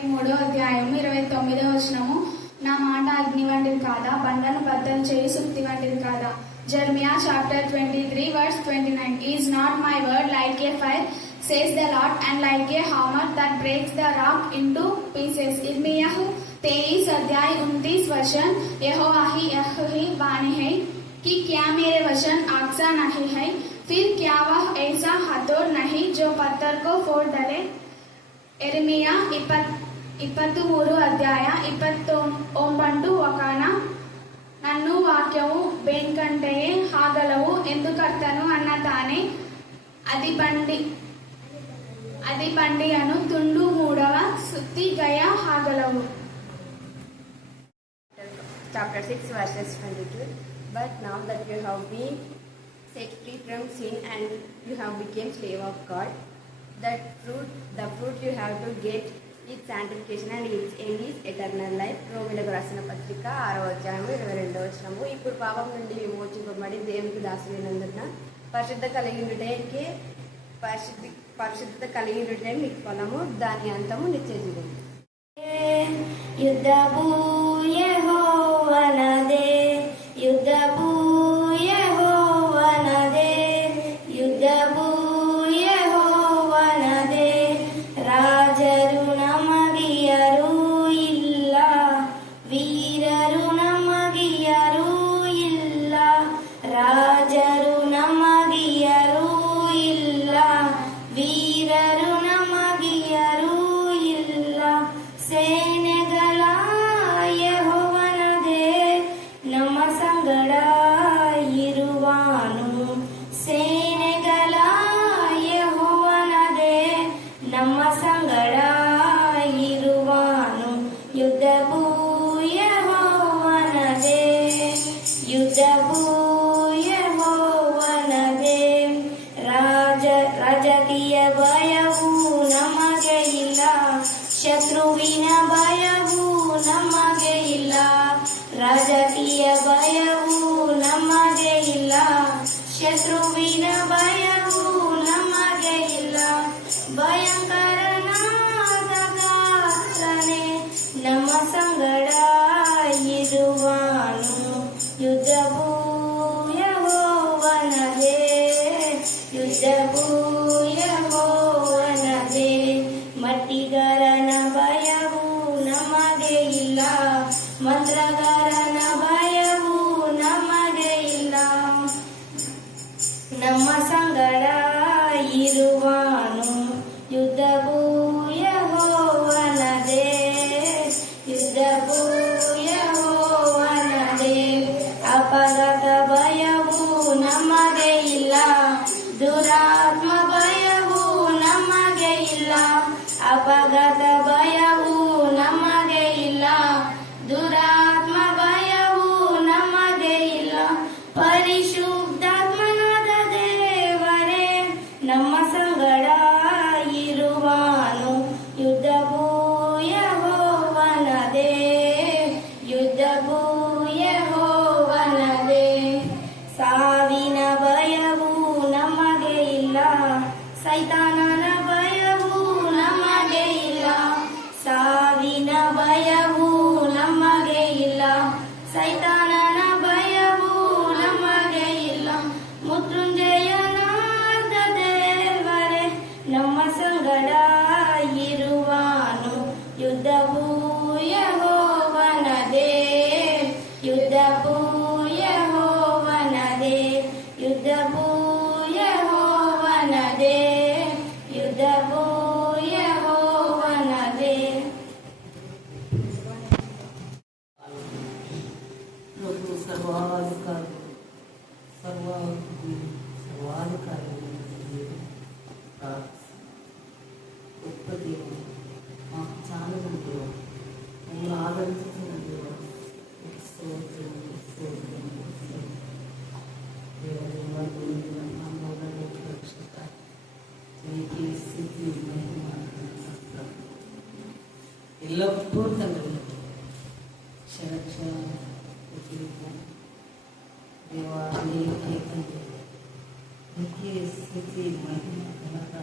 23వ అధ్యాయము 29వ వచనము. నా మాట అగ్ని వంటిది కాదా, బండను బద్దలు చేయి సుత్తి వంటిది కాదా. Jeremiah chapter 23 verse 29. Is not my word like a fire, says the Lord, and like a hammer that breaks the rock into pieces. इर्मियाह 23 अध्याय 29 वचन. यहोवा ही वाणी है कि क्या मेरे वचन आग सा नहीं है, फिर क्या वह ऐसा हथौड़ नहीं जो पत्थर को फोड़ डाले. ఎర్మియా 23 అధ్యాయ 29 వచన. నన్ను వాక్యము బెంకంటెయే ಹಾಗಲವು ಎಂದು ಕರ್ತನು ಅನ್ನತಾನೆ. అది ಬಂಡಿಯನು ತುಂಡು ಮೂಡವ ಸುತ್ತಿ ಗಯ ಹಾಗಲವು. Chapter 6 verses 22. But now that you have been set free from sin and you have become slave of God, the fruit you have to get its sanctification and its end is eternal life. రోమిలకు రాసిన పత్రిక 6వ అధ్యాయం 22వ వచనము. ఇప్పుడు పాపం నుండి విమోచింపబడి దేవునికి దాసులైనందున పరిశుద్ధత కలిగినటే మీకు ఫలము, దాని అంతము నిత్య జీవం. యుద్ధము యెహోవానదే, యుద్ధము యెహోవానదే, యుద్ధము ಯೆಹೋವನದೇ. ರಾಜರು ನಮಗಿಯರೂ ಇಲ್ಲ, ವೀರರು ನಮಗಿಯರೂ ಇಲ್ಲ. ರಾಜರು ನಮಗಿಯರೂ ಇಲ್ಲ, ವೀರರು ನಮಗಿಯರೂ ಇಲ್ಲ. ಸೇನೆಗಳ ಯೆಹೋವನದೇ ನಮ್ಮ ಸಂಗಡ ಇರುವಾನು. ಸೇನೆಗಳ ಯೆಹೋವನದೇ ನಮ್ಮ ಸಂಗಡ ಇರುವಾನು. ಯುದ್ಧವು ಯೆಹೋವನದೇ, ಯುದ್ಧವು ಯೆಹೋವನದೇ. ರಾಜಕೀಯ ಭಯವು ನಮಗೆ ಇಲ್ಲ, ಶತ್ರುವಿನ ಭಯವು ನಮಗೆ ಇಲ್ಲ. ರಾಜಕೀಯ ಭಯವು ನಮಗೆ ಇಲ್ಲ, ಶತ್ರುವಿನ ಭಯವು ನಮಗೆ ಇಲ್ಲ. ಭಯಂಕರನಾದ ಗಾತ್ರನೇ ನಮ್ಮ ಸಂಗಡ ಇರುವಾನು. ಯುದ್ಧವು ಯೆಹೋವನದೇ, ಯುದ್ಧವು ಯೆಹೋವನದೇ. ಮಟ್ಟಿಗಾರನ ಭಯವು ನಮಗೆ ಇಲ್ಲ, ಮಂತ್ರಗಾರನ ಭಯವು ನಮಗೆ ಇಲ್ಲ. ನಮ್ಮ ಸಂಗಡ ಇರುವಾನು. ಯುದ್ಧವು ಯೆಹೋವನದೇ, ಯುದ್ಧವು ಯೆಹೋವನದೇ. ಅಪಘಾತ ಭಯವು ನಮಗೆ ಇಲ್ಲ, ದುರಾತ್ಮ ಭಯವು ನಮಗೆ ಇಲ್ಲ. ಅಪಘಾತ ಭಯವು ನಮಗೆ ಇಲ್ಲ, ದುರಾತ್ಮ ಭಯವು ನಮಗೆ ಇಲ್ಲ. ಪರಿಶುದ್ಧಾತ್ಮನಾದ ದೇವರೇ ನಮ್ಮ ಸಂಗಡ ಇರುವಾನು. ಯುದ್ಧವು ಯೆಹೋವನದೇ, ಯುದ್ಧವು ಯೆಹೋವನದೇ. ಸಾವಿನ ಭಯವು ನಮಗೆ ಇಲ್ಲ, ಸೈತಾನನ ಭಯವು ನಮಗೆ ಇಲ್ಲ. ಸಾವಿನ ಭಯವು ನಮಗೆ ಇಲ್ಲ, ಸೈತಾನನ ಭಯವು ನಮಗೆ ಇಲ್ಲ. ಮೃತ್ಯುಂಜಯನಾದ ದೇವರೇ ನಮ್ಮ ಸಂಗಡ ಇರುವಾನು. ಯುದ್ಧವು ಯೆಹೋವನದೇ, ಯುದ್ಧವು ಯೆಹೋವನದೇ, ಯುದ್ಧವು ಯೆಹೋವನದೇ, ಯುದ್ಧವು ಯೆಹೋವನದೇ. प्रभु सर्वाधिकारी గొప్ప దేవుడు, మాకు చాలా దేవుడు, మమ్మల్ని ఆదరించిన దేవుడు. ఎల్లప్పుడూ తండ్రి క్షణ దేవా నీకే తండ్రి, నీకే స్థితి మహిమ ఘనత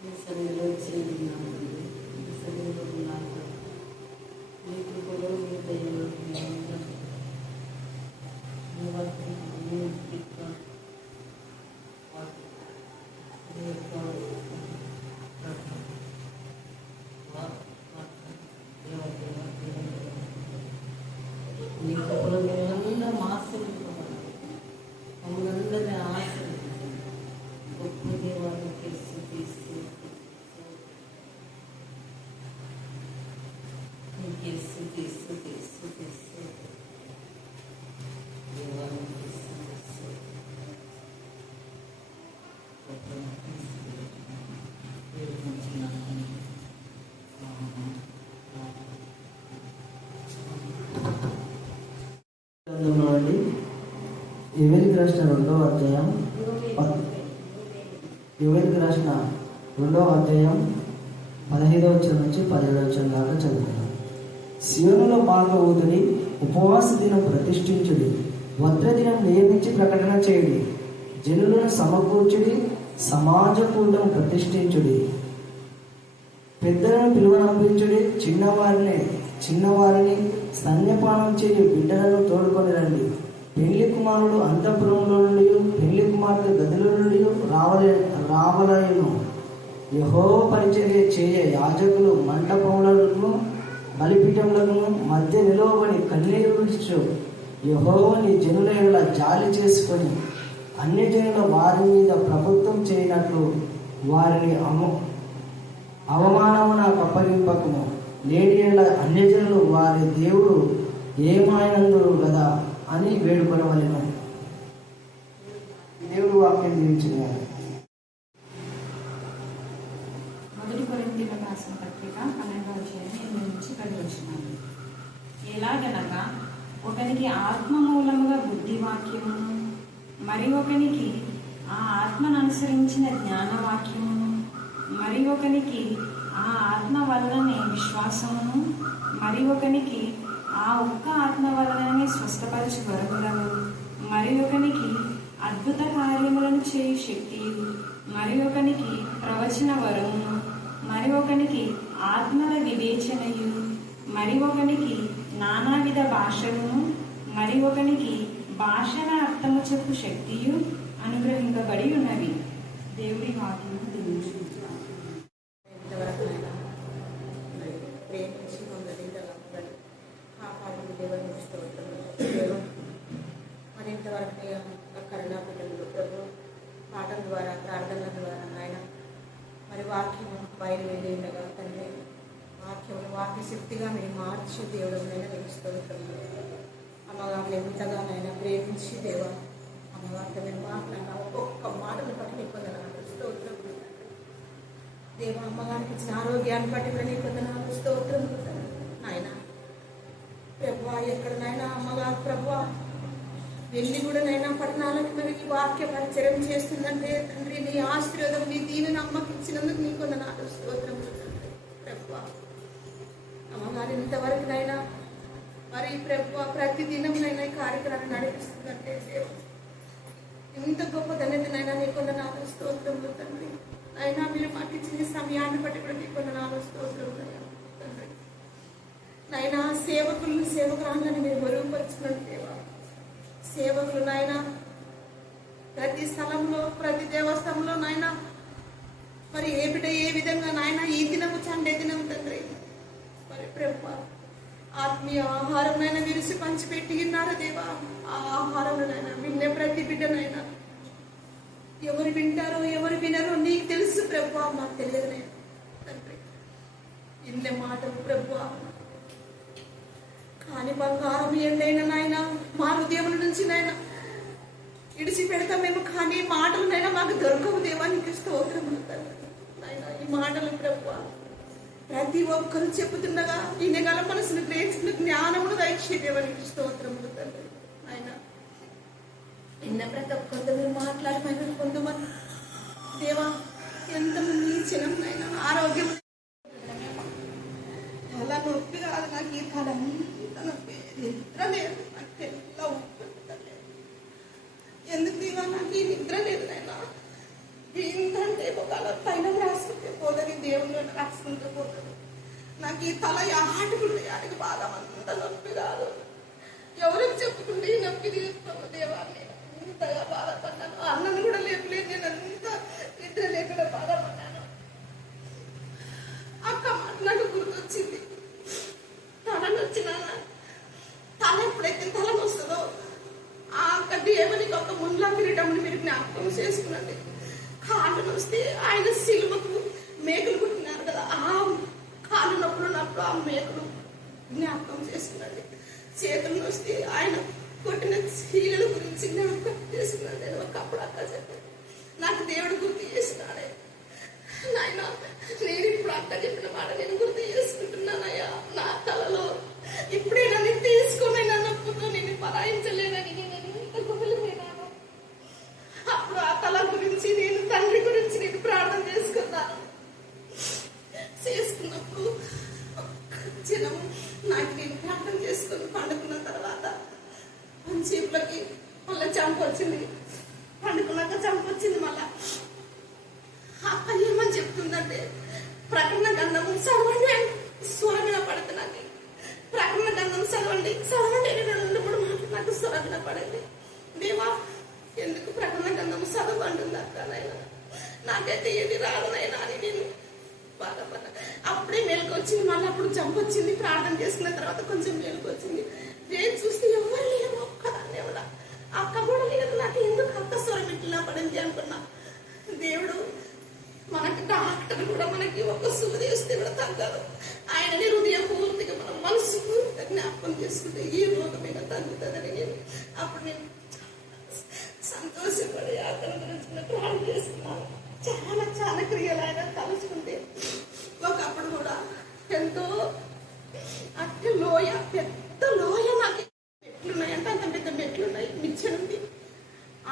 మీ సన్నిధిలో చేరినాను తండ్రి. మీ సన్నిధిలో ఉన్నాను తండ్రి. మీ కృపలో మీ దయలో మేము ఉన్నాము. మీ వాక్యం, మీ యొక్క వాక్యం, మీ యొక్క ప్రార్థన, మీ కృపలో మేమందరం ఆశీర్వదింపబడాలి. మమ్మల్ని ఆశీర్వదించండి. గొప్ప దేవానికి స్తుతి, స్తుతి, నీకే స్తుతి, స్తుతి, స్తుతి, స్తుతి. దేవానికి స్తుతి, స్తుతి. గొప్ప వేడుకుంటున్నాను. గ్రంథంలోని యోవేలుకు రాసిన 2వ అధ్యాయం యోవేలుకు రాసిన 2వ అధ్యాయం 15వ వచనం నుంచి 17వ వచనం దాకా చదువుతున్నాం. సియోనులో బాగా ఊదుని, ఉపవాస దినం ప్రతిష్ఠించుడి, వద్ర దినం నియమించి ప్రకటన చేయుడి, జనులను సమకూర్చుడి, సమాజ కూటం ప్రతిష్ఠించుడి, పెద్దలను పిలువనంపించుడి, చిన్నవారిని స్తన్యపానం చేయు బిడ్డలను తోడుకొని రండి. పెళ్లి కుమారుడు అంతఃపురంలో నుండి, పెళ్లి కుమార్తె గదిలో నుండి రావలయను. యెహోవా పరిచర్య చేయ యాజకులు మంటపములను బలిపీఠములను మధ్య నిలవబడి కన్నీరు విడుచు, యెహోవా నీ జనుల ఎడల జాలి చేసుకొని అన్యజనుల వారి మీద ప్రభుత్వం చేయనట్లు వారిని అవమానమున అప్పగింపకము. నేటి ఎడల అన్యజనులు వారి దేవుడు ఏమాయనందురు కదా అని వేడుకొనవలెను. దేవుడు వాక్యం దీవించిన మొదటి కొరింథీయులకు రాసిన పత్రిక 12వ అధ్యాయం 8 నుంచి 10 వచనాలు. ఎలాగనగా ఒకనికి ఆత్మ మూలముగా బుద్ధివాక్యమును, మరి ఒకనికి ఆ ఆత్మను అనుసరించిన జ్ఞానవాక్యమును, మరి ఒకనికి ఆ ఆత్మ వలననే విశ్వాసమును, మరి ఒకనికి ఆ ఒక్క ఆత్మ వలననే స్వస్థపరచు వరములను, మరి ఒకనికి అద్భుత కార్యములను చేయు శక్తియు, మరి ఒకనికి ప్రవచన వరమును, మరి ఒకనికి ఆత్మల వివేచనయు, మరి ఒకనికి నానావిధ భాషలను, మరి ఒకనికి భాషల అర్థము చెప్పు శక్తియు అనుగ్రహింపబడి ఉన్నవి. దేవుడి వాక్యము దీవించుకుంటున్నాను. ప్రేమించి మమ్మల్ని కాపాడు దేవుని స్తోత్రం. మరి ఇంతవరకు కరుణా పిల్లలు ప్రభు పాటల ద్వారా, ప్రార్థనల ద్వారా ఆయన మరి వాక్యం బయలుదేరి ఉండగా తండ్రి వాక్య శక్తిగా మీరు మార్చి దేవుడైనా మీకు స్తోత్రం. అమ్మగారు ఎంతగానైనా ప్రేమించి దేవ అమ్మగారితో మీరు మాట్లాడిన ఒక్కొక్క మాటను బట్టి నీకు వందనాలు స్తోత్రం. దేవ అమ్మగారికి ఇచ్చిన ఆరోగ్యాన్ని బట్టి కూడా నీకు వందనాలు స్తోత్రం. నాయన ప్రభు ఎక్కడనైనా అమ్మగారు ప్రభు వెళ్ళి కూడా నైనా పట్టణాలకు మరి నీ వాక్య పరిచయం చేస్తుందంటే తండ్రి నీ ఆశీర్వాదం నీ దీనిని అమ్మకి ఇచ్చినందుకు నీకు వందనాలు స్తోత్రం. ప్రభు అమ్మగారు ఇంతవరకునైనా మరి ప్రభు ప్రతిదినంనైనా ఈ కార్యక్రమాన్ని నడిపిస్తుందంటే ఇంత గొప్ప ధన్యతనైనా నీకు వందనాలు స్తోత్రములు తండ్రి. అయినా మీరు మాకు ఇచ్చిన సమయాన్ని బట్టి కూడా నీకు వందనాలు స్తోత్రములు తండ్రి. నైనా సేవకురాలను మీరు మెరుగుపరుచుకున్న దేవా, సేవకులు నాయన ప్రతి స్థలంలో ప్రతి దేవస్థానంలో నాయన మరి ఏ బిడ్డ ఏ విధంగా నాయన ఈ దినము చండే దినం తండ్రి మరి ప్రభు ఆత్మీయ ఆహారం నైనా విరిసి పంచిపెట్టి ఉన్నారు దేవా. ఆ ఆహారంలోనైనా విన్నే ప్రతి బిడ్డనైనా ఎవరు వింటారో ఎవరు వినరో నీకు తెలుసు ప్రభు, మాకు తెలియదు తండ్రి. ఇన్నే మాటలు ప్రభు కానీ బంగారం ఏంటైనా నాయన మా హృదయం నుంచి నైనా ఇడిచి పెడతాం మేము, కానీ మాటలనైనా మాకు దొరకవు దేవా. నీకు స్తోత్రములు తండ్రి. నాయన ఈ మాటలు ప్రభు ప్రతి ఒక్కరు చెబుతుండగా ఇన్నగల మనసును గ్రహించిన జ్ఞానమును దయచేదేవా. నీకు స్తోత్రములు తండ్రి. ఆయన నిన్న ప్రతి ఒక్కరితో మీరు మాట్లాడమని కొంతమంది దేవా ఎంతమంది ఇచ్చిన ఆయన ఆరోగ్యం చాలా నొప్పి కాదు నాకు ఈ కాలం నొప్పి నిద్ర లేదు, నాకు తెల్ల ఉప్పులేదు. ఎందుకు దివా నాకు ఈ నిద్ర లేదు నాయన. ఏంటంటే ఒక పైన రాసి రాసుకుంటే పోదని దేవుళ్ళు రాసుకుంటూ పోతుంది. నాకు ఈ తల ఆటుకుంటే ఆడికి బాగా అంత నొప్పి కాదు. ఎవరికి చెప్పుకుంటే ఈ నొప్పి తీరుతాను దేవాన్ని ఇంతగా బాధపడ్డాను. అన్నను కూడా లేపలేదు, నేను అంత నిద్ర లేకుండా బాధపడ్డాను. అక్క మాట నాకు గుర్తొచ్చింది, తలనొచ్చిన తల ఎప్పుడైతే తలనొస్తుందో ఆ అక్క దేవునికి ఒక ముళ్ళ కిరీటముని మీరు జ్ఞాపకం చేసుకునండి. కాళ్ళు నొస్తే ఆయన సిలువకు మేకులు కుట్టినారు కదా, ఆ కాళ్ళు నొప్పులు ఉన్నప్పుడు ఆ మేకులు జ్ఞాపకం చేసుకునండి. చేతులు నొస్తే ఆయన కొట్టిన చీలల గురించి జ్ఞాపకం చేసుకున్నాను. నేను ఒకప్పుడు అక్క చెప్పాను, నాకు దేవుడు గుర్తు చేసినాడే నాయన. నేను ఇప్పుడు అక్క చెప్పిన మాట నేను గుర్తు చేసుకుంటున్నానయ్యా. నా తలలో ఇప్పుడే నన్ను తీసుకుని నా నొప్పుతో నేను పరాయించలేనని నేను ఎంత కుమిలిపోయినాను. అప్పుడు ఆ తల గురించి నేను తండ్రి గురించి నేను ప్రార్థన చేసుకున్నప్పుడు జనం నాకు నేను ప్రార్థన చేసుకుని పండుకున్న తర్వాత చీపులకి మళ్ళీ చంపు వచ్చింది. పండుకున్నాక చంపు వచ్చింది. మళ్ళా అక్క ఏమని చెప్తుందంటే, ప్రకటన గ్రంథము చదవండి అని స్వరమిన పడింది. నాకు ప్రకటన గ్రంథం చదవండి రెండు మూడు మాటలు నాకు స్వరమిన పడింది. దేవా ఎందుకు ప్రకటన గ్రంథము చదవండి అక్క నైనా, నాకైతే ఏది రాదనైనా అని నేను బాధపడ్డా. అప్పుడే మేలుకు వచ్చింది. మళ్ళీ అప్పుడు జంప్ వచ్చింది. ప్రార్థన చేసుకున్న తర్వాత కొంచెం మేలుకు వచ్చింది. నేను చూస్తే ఎవరు లేరు, ఒక్కదాన్నే కూడా. అక్క కూడా లేదు. నాకు ఎందుకు అక్క స్వరం ఇట్లా పడింది అనుకున్నా. దేవుడు మనకి డాక్టర్ కూడా మనకి ఒక సుఖదేస్తే కూడా తగ్గదు. ఆయనని హృదయం పూర్తిగా మనం మనసు పూర్తిగా జ్ఞాపకం చేసుకుంటే ఈ రోగమైన తగ్గుతుందని అప్పుడు నేను సంతోషపడి అతని గురించి ప్రార్థన చేస్తున్నాను. చాలా చాలా క్రియలు ఆయన తలుచుకుంటే ఒకప్పుడు కూడా ఎంతో అట్టి లోయ, పెద్ద లోయ, నాకు మెట్లున్నాయంటే అంత పెద్ద మెట్లున్నాయి, మిచ్చనుంది.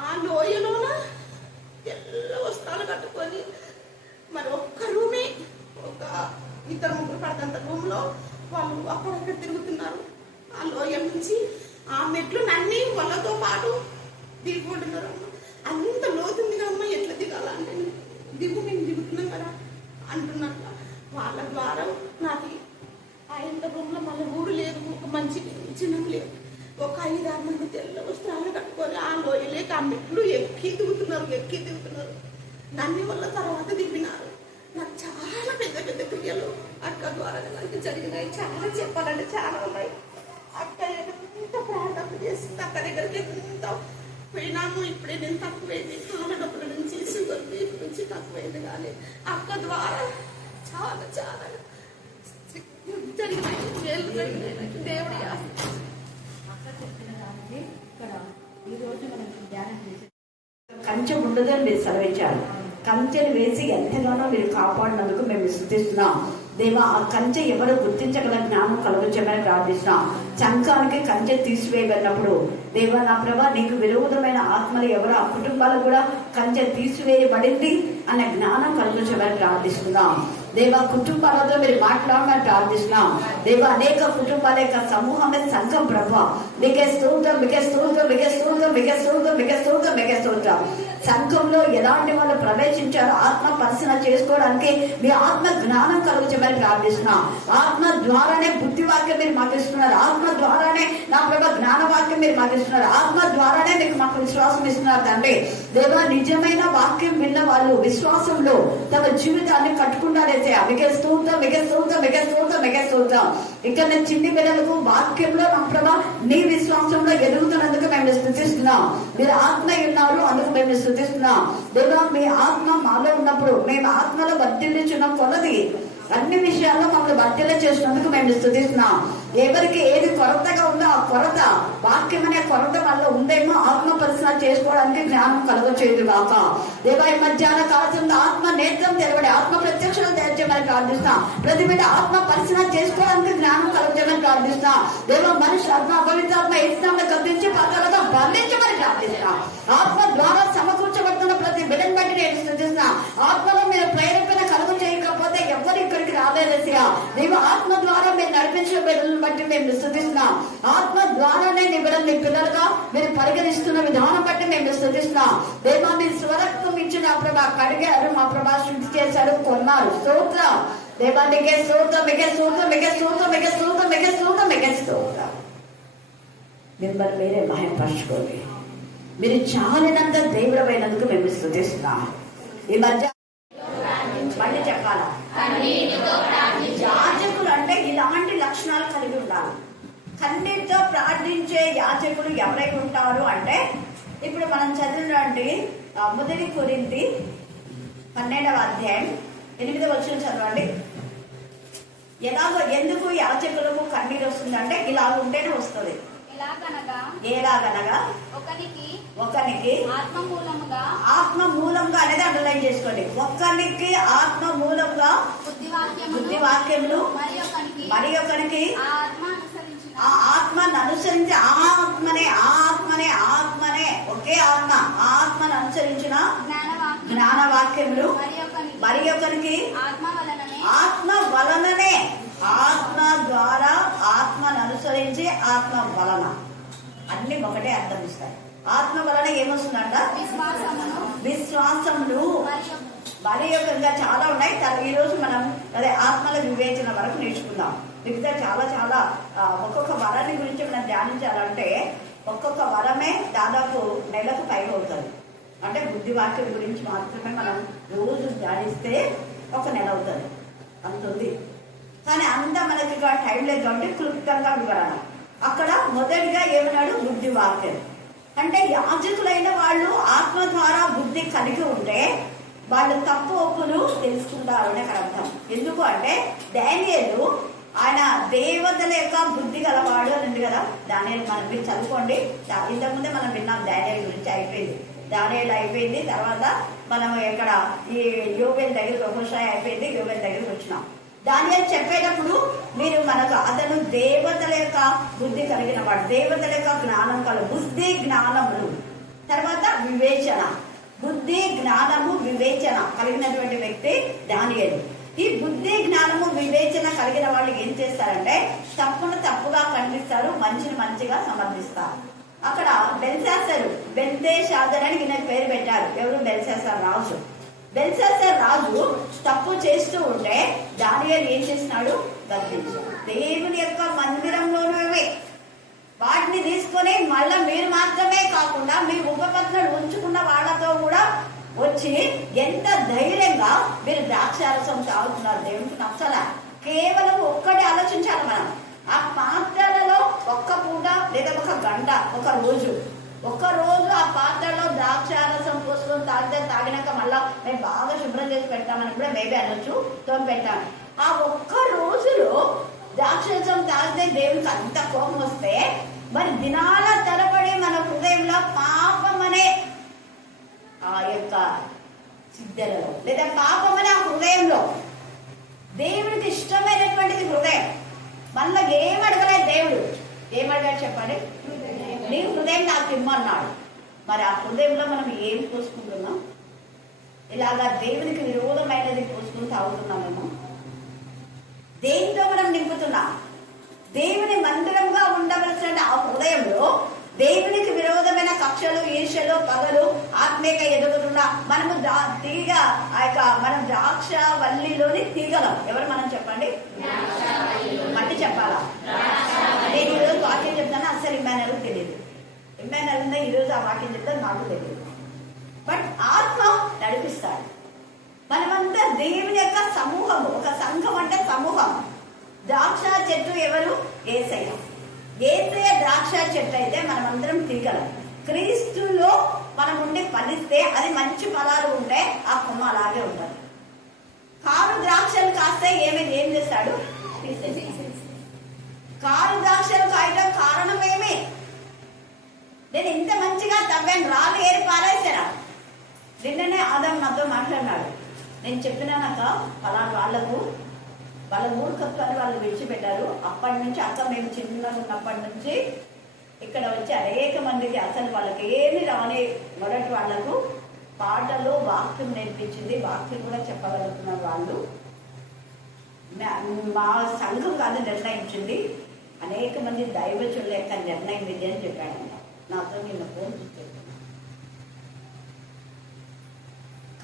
ఆ లోయలోన తెల్ల వస్త్రాలు కట్టుకొని మరి ఒక్క రూమే, ఒక 2-3 పడతంత రూమ్ లో వాళ్ళు అక్కడక్కడ తిరుగుతున్నారు. ఆ లోయ నుంచి ఆ మెట్లు నన్ని వాళ్ళతో పాటు దిగుకుంటున్నారు. అంత లోతుందిగా అమ్మ ఎట్లా దిగాలంటే మేము దిగుతున్నాం కదా అంటున్నట్ల. వాళ్ళ ద్వారా నాకు ఆ ఇంత రూమ్ లో మళ్ళీ ఊరు లేదు, ఒక మంచి చిన్నం లేదు. ఒక 5-6 మంది తెల్ల వస్త్రాలు కట్టుకొని ఆ లోయలేక ఆ మెట్లు ఎక్కి దిగుతున్నారు. నన్ను వల్ల తర్వాత దిగినారు. నాకు చాలా పెద్ద పెద్ద క్రియలు అక్క ద్వారా నాకు జరిగినాయి. చాలా చెప్పాలంటే చాలా ఉన్నాయి. అక్క ఎంత ప్రార్థన చేసింది, అక్క దగ్గరికి ఎంత పోయినాము. ఇప్పుడే నేను తక్కువైంది, కాళ్ళ డబ్బుల నుంచి షుగర్ బీపీ నుంచి తక్కువైంది. కానీ అక్క ద్వారా చాలా చాలా జరిగినాయి, వేలు జరిగినాయి. నాకు దేవుడి అక్క చెప్పిన దానికి ఇక్కడ ఈరోజు మనం ధ్యానం చేసి కంచె ఉండదని మీరు సెలవించారు. కంచెను వేసి ఎంతగానో మీరు కాపాడినందుకు మేము స్తుతిస్తున్నాం. దేవా, ఆ కంచె ఎవరు గుర్తించగల జ్ఞానం కలుగొచ్చమని ప్రార్థిస్తున్నాం. చంకానికి కంచె తీసివేయబడినప్పుడు దేవా నా ప్రభా, నీకు విరోధమైన ఆత్మలు ఎవరు ఆ కుటుంబాలకు కూడా కంచె తీసివేయబడింది అన్న జ్ఞానం కలుగొచ్చమని ప్రార్థిస్తున్నాం. దేవా, కుటుంబాలతో మీరు మాట్లాడమని ప్రార్థిస్తున్నాం. దేవా, అనేక కుటుంబాల యొక్క సమూహమే సంఘం ప్రభా. మీకే స్తోత్రం, మీకే స్తోత్రం, మీకే స్తోత్రం, మీకే స్తోత్రం, మీకే స్తోత్రం, మీకే స్తోత్రం. సంఘంలో ఎలాంటి వాళ్ళు ప్రవేశించారో ఆత్మ పరిశీలన చేసుకోవడానికి మీ ఆత్మ జ్ఞానం కలుగుచమని ప్రార్థిస్తున్నాం. ఆత్మ ద్వారానే బుద్ధి వాక్యం మీరు మాకు ఇస్తున్నారు. ఆత్మ ద్వారానే నా ప్రభా జ్ఞాన వాక్యం మీరు మాకు ఇస్తున్నారు. ఆత్మ ద్వారానే మీకు మాకు విశ్వాసం ఇస్తున్నారు తండ్రి. దేవా, నిజమైన వాక్యం విన్న వాళ్ళు విశ్వాసంలో తమ జీవితాన్ని కట్టుకుంటారే. మీకే స్తోత్రం, మీకే స్తోత్రం, మీకే స్తోత్రం, మీకే స్తోత్రం. ఇక్కడ నేను చిన్ని పిల్లలకు వాక్యంలో నా ప్రభా నీ విశ్వాసంలో ఎదుగుతున్నందుకు మేము స్తుతిస్తున్నాం. మీరు ఆత్మ ఉన్నారు, అందుకు మేము స్తుతిస్తున్నాం. దేవా, మీ ఆత్మ మాలో ఉన్నప్పుడు మేము ఆత్మలో వర్ధిల్లుచున్న కొలది అన్ని విషయాల్లో మమ్మల్ని వర్ధిల్ల చేసినందుకు మేము స్తుతిస్తున్నాం. ఎవరికి ఏది కొరతగా ఉందో ఆ కొరత వాక్యం అనే కొరత వల్ల ఉందేమో ఆత్మ పరిశీలన చేసుకోవడానికి జ్ఞానం కలుగచేయదు కాక. దేవా, ఈ మధ్యాహ్న కాలంలో ఆత్మ నేత్రం తెరవడి, ఆత్మ ప్రత్యక్షం తెరచమని ప్రార్థిస్తాం. ప్రతి బిడ్డ ఆత్మ పరిశీలన చేసుకోవడానికి జ్ఞానం కలుగచేయమని ప్రార్థిస్తాం. దేవా, మనిషి ఆత్మ అపవిత్రాత్మ ఇస్తామని గద్దించి పాత్రలతో బంధించమని ప్రార్థిస్తాం. ఆత్మ ద్వారా సమకూర్చబడుతున్న ప్రతి బిడ్డను బట్టి నేను స్తుతిస్తున్నా. ఆత్మలో మీరు ప్రేరేపణ కలుగు చేయకపోతే ఎవరు ఇక్కడికి రాలేదయ్యా. నీవు ఆత్మ ద్వారా మీరు నడిపించిన బిడ్డలను బట్టి మేము స్తుతిస్తున్నాం. ఆత్మ ద్వారానే నీ బిడ్డలు నీ పిల్లలుగా మీరు పరిగణిస్తున్న విధానం బట్టి మేము స్తుతిస్తున్నాం. దేవా, మీరు స్వరత్వం ఇచ్చిన ప్రభా కడిగారు, మా ప్రభా శుద్ధి చేశారు, కొన్నారు. ఉన్నారు. స్తోత్రం దేవా, మీకే స్తోత్రం, మీకే స్తోత్రం, మీకే స్తోత్రం, మీకే స్తోత్రం, మీకే స్తోత్రం, మీకే స్తోత్రం. మిమ్మల్ని మీరే మహిమపరచుకోండి. మీరు చాలినంత తీవ్రమైనందుకు మేము స్తుతిస్తున్నాం. ఈ మధ్య మళ్ళీ చెప్పాలా, యాజకులు అంటే ఇలాంటి లక్షణాలు కలిగి ఉండాలి. కన్నీటితో ప్రార్థించే యాజకులు ఎవరై ఉంటారు అంటే, ఇప్పుడు మనం చదివినండి 1 కొరింథీ 12వ అధ్యాయం 8వ వచనం చదవండి. ఎందుకు యాజకులకు కన్నీరు వస్తుందంటే ఇలా ఉంటేనే వస్తుంది. ఎలాగనగా ఒకనికి ఆత్మ మూలంగా అనేది అండర్లైన్ చేసుకోండి. ఒకరికి ఆత్మ మూలంగా బుద్ధి వాక్యములు, మరి ఒకరికి ఆ ఆత్మను అనుసరించి ఆత్మనే ఒకే ఆత్మను అనుసరించిన జ్ఞానవాక్యములు, మరి ఒకరికి ఆత్మ వలననే, ఆత్మ ద్వారా, ఆత్మను అనుసరించి ఆత్మ వలన, అన్ని ఒకటే అర్థం ఇస్తాయి. ఆత్మ వలన ఏమొస్తుందంట? విశ్వాసములు. మరి ఇంకా చాలా ఉన్నాయి. ఈ రోజు మనం అదే ఆత్మల వివేచన వరకు నేర్చుకుందాం. మిగతా చాలా ఒక్కొక్క వరాన్ని గురించి మనం ధ్యానించాలంటే ఒక్కొక్క వరమే దాదాపు నెలకు పైగా అవుతుంది. అంటే బుద్ధి వాక్యం గురించి మాత్రమే మనం రోజు ధ్యానిస్తే ఒక నెల అవుతుంది, అంత ఉంది. కానీ అంత మనకి టైం లేదు కాబట్టి క్లుప్తంగా వివరణ. అక్కడ మొదటిగా ఏమన్నాడు? బుద్ధి వాక్యం. అంటే యాజకులైన వాళ్ళు ఆత్మ ద్వారా బుద్ధి కలిగి ఉంటే వాళ్ళు తప్పు ఒప్పులు తెలుసుకుంటారు అనే అర్థం. ఎందుకు అంటే దానియేలు ఆయన దేవతల యొక్క బుద్ధి గలవాడు అని ఉంది కదా. దానియేలు మనం మీరు చదువుకోండి. ఇంతకుముందే మనం విన్నాం దానియేలు గురించి. అయిపోయింది దానియేలు, అయిపోయింది. తర్వాత మనం ఇక్కడ ఈ యోబేలు దగ్గర హోషాయ అయిపోయింది, యోబేలు దగ్గరికి వచ్చినాం. దానియేలు చెప్పేటప్పుడు మీరు మనకు అతను దేవతల యొక్క బుద్ధి కలిగిన వాడు, దేవతల యొక్క జ్ఞానం బుద్ధి జ్ఞానములు, తర్వాత వివేచన, బుద్ధి జ్ఞానము వివేచన కలిగినటువంటి వ్యక్తి దానియేలు. ఈ బుద్ధి జ్ఞానము వివేచన కలిగిన వాళ్ళు ఏం చేస్తారంటే తప్పును తప్పుగా ఖండిస్తారు, మంచిని మంచిగా సమర్థిస్తారు. అక్కడ బెల్తెషాజర్ అని ఈయనకు పేరు పెట్టారు. ఎవరు? బెల్షస్సర్ రాజు. బెల్షస్సర్ రాజు తప్పు చేస్తూ ఉంటే దానియేలు ఏం చేసినాడు? గద్దించాడు. దేవుని యొక్క మందిరంలోనే వాటిని తీసుకొని మళ్ళా మీరు మాత్రమే కాకుండా మీ ఉపపత్నులు ఉంచుకున్న వాళ్ళతో కూడా వచ్చి ఎంత ధైర్యంగా మీరు ద్రాక్షారసం తాగుతున్నారు. దేవునికి నచ్చలా. కేవలం ఒక్కటి ఆలోచించాలి మనం. ఆ పాత్రలలో ఒక్క పూట లేదా ఒక గంట, ఒక రోజు ఆ పాత్రలో ద్రాక్షారసం పోసుకొని తాగినాక మళ్ళా మేము బాగా శుభ్రం చేసి పెడతామని కూడా మేబీ అనొచ్చు, తోమి పెట్టాను. ఆ ఒక్క రోజులో ద్రాక్షారసం తాగితే దేవునికి అంత కోపం వస్తే మరి దినాల తరబడి మన హృదయంలో పాపం అనే ఆ యొక్క సిద్ధలలో లేదా పాపం అనే ఆ హృదయంలో దేవునికి ఇష్టమైనటువంటిది హృదయం. మళ్ళీ ఏం అడగలేదు దేవుడు. ఏమడిగాడు చెప్పండి? నీ హృదయం నాకు ఇమ్మన్నాడు. మరి ఆ హృదయంలో మనం ఏం పోసుకుంటున్నాం? ఇలాగా దేవునికి విరోధమైనది పోసుకుని తాగుతున్నామేమో. దేనితో మనం నింపుతున్నాం? దేవుని మందిరంగా ఉండవలసిన ఆ హృదయంలో దేవునికి విరోధమైన కక్షలు, ఈర్ష్యలు, పగలు, ఆత్మీయ ఎదుగుతున్నా మనము తీగ మనం ద్రాక్ష వల్లిలోని తీగలం. ఎవరు మనం చెప్పండి? మట్టి చెప్పాలా? నేను ఈరోజు వాక్యం చెప్తాను, అసలు ఇమ్మానుయేల్ తెలియదు. ఇమ్మానుయేల్ ఈరోజు ఆ వాక్యం చెప్తాను, నాకు తెలియదు. బట్ ఆత్మ నడిపిస్తాడు. మనమంతా దేవుని యొక్క సమూహము. ఒక సంఘం అంటే సమూహం. ద్రాక్ష చెట్టు ఎవరు? యేసయ్య. యేసయ్య ద్రాక్ష చెట్టు అయితే మనమందరం తీగలం. క్రీస్తులో మనం ఉండి ఫలిస్తే అది మంచి ఫలాలు ఉంటే ఆ కొమ్మ అలాగే ఉంటుంది. కారు ద్రాక్షలు కాస్తే ఏం చేస్తాడు? కారు ద్రాక్షలు కాయడం కారణం ఏమి? నేను ఇంత మంచిగా తవ్వాను, రాళ్ళు ఏరి పారేసారా? నిన్ననే ఆదాం నాతో మాట్లాడినాడు. నేను చెప్పినాక ఫలానా వాళ్ళకు వాళ్ళ మూర్ఖత్వాన్ని వాళ్ళు విడిచిపెట్టారు. అప్పటి నుంచి అక్క మేము చిన్నగా ఉన్నప్పటి నుంచి ఇక్కడ వచ్చి అనేక మందికి అసలు వాళ్ళకి ఏమి రాని మొదటి వాళ్లకు పాటలు, వాక్యం నేర్పించింది. వాక్యం కూడా చెప్పగలుగుతున్నారు వాళ్ళు. మా సంఘం కాదు నిర్ణయించింది, అనేక మంది దైవజనుల యొక్క నిర్ణయం ఇది అని చెప్పాడంట నాతో నిన్న ఫోన్ చెప్పాను.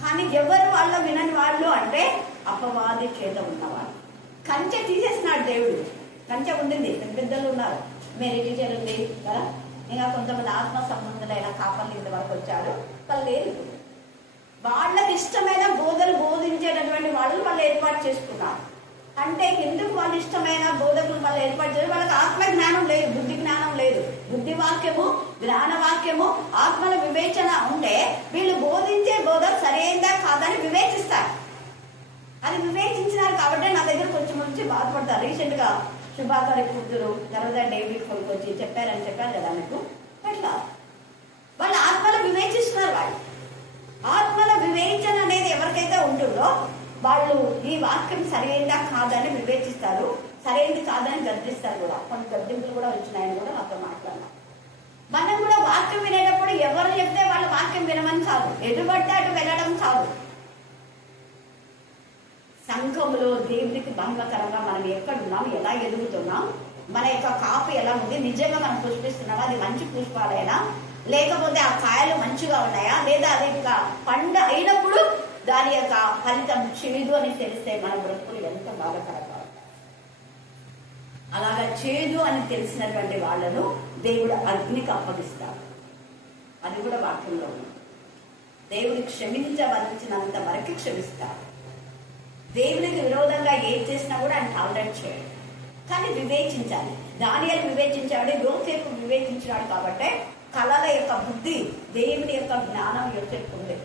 కానీ ఎవరు వాళ్ళ వినని వాళ్ళు అంటే ఆ అపవాది చేత ఉన్నవాడు. కంచె తీసేసినాడు దేవుడు. కంచె ఉండింది, పెద్దలు ఉన్నారు, మేరీ టీచర్ ఉంది కదా, ఇంకా కొంతమంది ఆత్మ సంబంధులైన కాపర్లు ఇంతవరకు వచ్చారు. వాళ్ళు లేదు, వాళ్ళకి ఇష్టమైన బోధలు బోధించేటటువంటి వాళ్ళు ఏర్పాటు చేసుకున్నారు. అంటే ఎందుకు వాళ్ళు ఇష్టమైన బోధకులు వాళ్ళు ఏర్పాటు చేయాలి? వాళ్ళకి ఆత్మ జ్ఞానం లేదు, బుద్ధి జ్ఞానం లేదు. బుద్ధి వాక్యము, జ్ఞాన వాక్యము, ఆత్మల వివేచన ఉంటే వీళ్ళు బోధించే బోధ సరైనదా కాదని వివేచిస్తారు. అది వివేచించినారు కాబట్టి నా దగ్గర కొంచెం నుంచి బాధపడతారు. రీసెంట్ గా శుభాకరి కూతురు తర్వాత డేవిడ్ కొనుక్కొచ్చి చెప్పారు కదా మీకు. అట్లా వాళ్ళ ఆత్మల వివేచిస్తున్నారు. వాళ్ళు ఆత్మల వివేచన అనేది ఎవరికైతే ఉంటుందో వాళ్ళు ఈ వాక్యం సరైనదా కాదని వివేచిస్తారు, సరైనది కాదని గద్దిస్తారు కూడా. కొన్ని గద్దింపులు కూడా వచ్చినాయని కూడా నాతో మాట్లాడారు. మనం కూడా వాక్యం వినేటప్పుడు ఎవరు చెప్తే వాళ్ళ వాక్యం వినమని కాదు, ఎదురుబడితే అటు వెళ్ళడం కాదు. సంఘంలో దేవుడికి భంగకరంగా మనం ఎక్కడున్నాం, ఎలా ఎదుగుతున్నాం, మన యొక్క కాపు ఎలా ఉంది, నిజంగా మనం పుష్పిస్తున్నామా, అది మంచి పుష్పాలైనా, లేకపోతే ఆ కాయలు మంచిగా ఉన్నాయా, లేదా అది పండు అయినప్పుడు దాని యొక్క ఫలితం చేదు అని తెలిస్తే మన బ్రతుకులు ఎంత బాధకరంగా ఉంటాయి. అలాగా చేదు అని తెలిసినటువంటి వాళ్ళను దేవుడు అగ్నికి అప్పగిస్తాడు. అది కూడా వాక్యంలో ఉంది. దేవుడు క్షమించవలసినంత వరకు క్షమిస్తాడు. దేవునికి విరోధంగా ఏం చేసినా కూడా ఆయన టాలరేట్ చేయడు. కానీ వివేచించాలి. దానియేలు వివేచించాడు, యోసేపు వివేచించాడు. కాబట్టి కళల యొక్క బుద్ధి, దేవుని యొక్క జ్ఞానం యోసేపు ఉంది.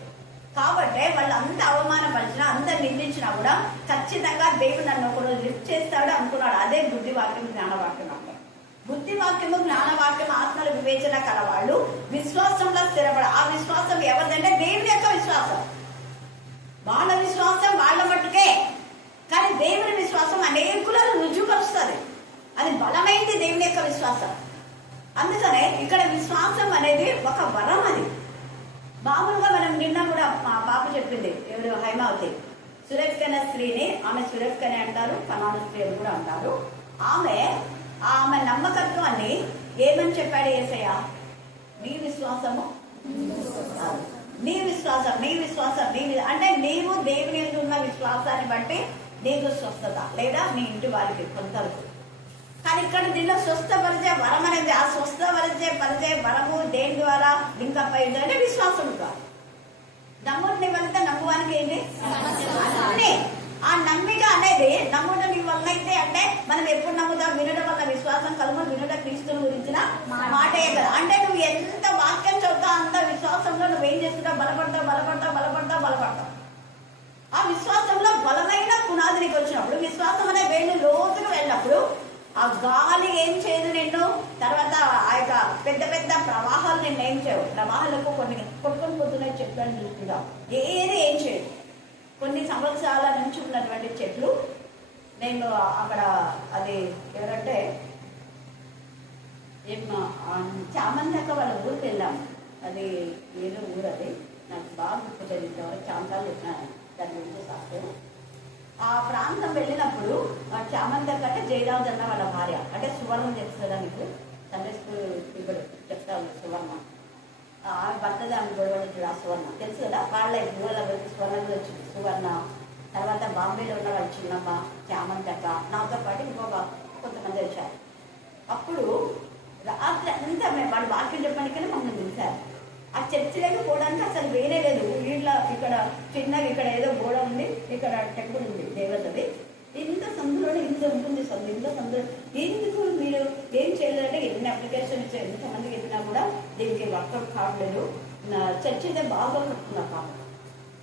కాబట్టి వాళ్ళు అంత అవమానపరిచినా, అందరు నిందించినా కూడా ఖచ్చితంగా దేవుడు నన్ను ఒకరోజు లిఫ్ట్ చేస్తాడు అనుకున్నాడు. అదే బుద్ధివాక్యం, జ్ఞానవాక్యం అంటే. బుద్ధివాక్యము, జ్ఞానవాక్యం, ఆత్మల వివేచన కలవాళ్ళు విశ్వాసంలో స్థిరపడ. ఆ విశ్వాసం ఎవరిదంటే దేవుని యొక్క విశ్వాసం. వాళ్ళ విశ్వాసం వాళ్ళ మట్టుకే, కానీ దేవుని విశ్వాసం అనేకులను రుజుపరుస్తుంది. అది బలమైంది దేవుని యొక్క విశ్వాసం. అందుకనే ఇక్కడ విశ్వాసం అనేది ఒక వరం. అది మామూలుగా మనం నిన్న కూడా మా పాప చెప్పింది, ఎవరు హైమావతి, సురేష్కైన స్త్రీని, ఆమె సురేష్కని అంటారు, కనాను స్త్రీ అని కూడా అంటారు. ఆమె నమ్మకత్వాన్ని ఏమని చెప్పాడు యేసయ్య? నీ విశ్వాసము, నీ విశ్వాసం, నీ విశ్వాసం, అంటే నీవు దేవుని యందు ఉన్న విశ్వాసాన్ని బట్టి నీకు స్వస్థత, లేదా నీ ఇంటి వారికి కొంతవరకు. కానీ ఇక్కడ దీనిలో స్వస్థపరిచే వరం అనేది, ఆ స్వస్థపరిచే వరము దేని ద్వారా లింకప్ అయింది అంటే విశ్వాసం ద్వారా. నమ్ముడు నీ వల్ల నమ్మువానికి ఏంటి అన్నీ. ఆ నమ్మిక అనేది నమ్ముడు నీ వల్ల అయితే అంటే మనం ఎప్పుడు నమ్ముతాం? వినడం వల్ల విశ్వాసం కలుగు, వినుట క్రీస్తుని గురించిన మాటే కదా. అంటే నువ్వు ఎంత వాక్యం చదువుతావు అంత విశ్వాసంలో నువ్వేం చేస్తుంటావు? బలపడతావు. ఆ విశ్వాసంలో బలమైన పునాది నీకు వచ్చినప్పుడు, విశ్వాసం అనే వేళ్ళు లోతుకు వెళ్ళినప్పుడు ఆ గాలి ఏం చేయదు నిన్ను. తర్వాత ఆ యొక్క పెద్ద పెద్ద ప్రవాహాలు నిన్ను ఏం చేయవు. ప్రవాహాలకు కొన్ని కొట్టుకొని పోతున్నాయి చెట్లు అని చూస్తుందా, ఏది ఏం చేయదు. కొన్ని సంవత్సరాల నుంచి ఉన్నటువంటి చెట్లు, నేను అక్కడ అది ఎవరంటే చామంతక వాళ్ళ ఊరికి వెళ్ళాము. అది ఏదో ఊరు, అది నాకు బాగా గుర్తు తెలియదు, చామంతాలు వచ్చినాను దాని గురించి శాస్త్రం. ఆ ప్రాంతం వెళ్ళినప్పుడు చామంతక అంటే జయరాజు అన్న వాళ్ళ భార్య, అంటే సువర్ణ తెలుసు కదా నీకు, సండే స్కూల్ ఇప్పుడు చెప్తాను. సువర్ణ ఆమె భర్త దాని గొడవలు ఆ సువర్ణ తెలుసు కదా. వాళ్ళ సువర్ణ కూడా వచ్చింది. సువర్ణ తర్వాత బాంబేలో ఉన్న వాళ్ళ చిన్నమ్మ, చామంతక, నాతో పాటు ఇంకొక కొంతమంది వచ్చారు. అప్పుడు రాత్రి అంతా మేము వాడు వాక్యం చెప్పడానికైనా మమ్మల్ని పిలిచారు. ఆ చర్చిలోకి పోవడానికి అసలు వేరే లేదు. వీళ్ళ ఇక్కడ చిన్నగా ఇక్కడ ఏదో గోడ ఉంది, ఇక్కడ టెంపుల్ ఉంది దేవతది. ఇంత సందులోనే ఇంత ఉంటుంది సందు, ఇంత సందులో ఎందుకు మీరు ఏం చేయలేదంటే ఎన్ని అప్లికేషన్ ఇచ్చారు, ఎంతమందికి చెప్పినా కూడా దీనికి వర్కౌట్ కావట్లేదు. చర్చి అయితే బాగా కట్టుకున్నాం కాబట్టి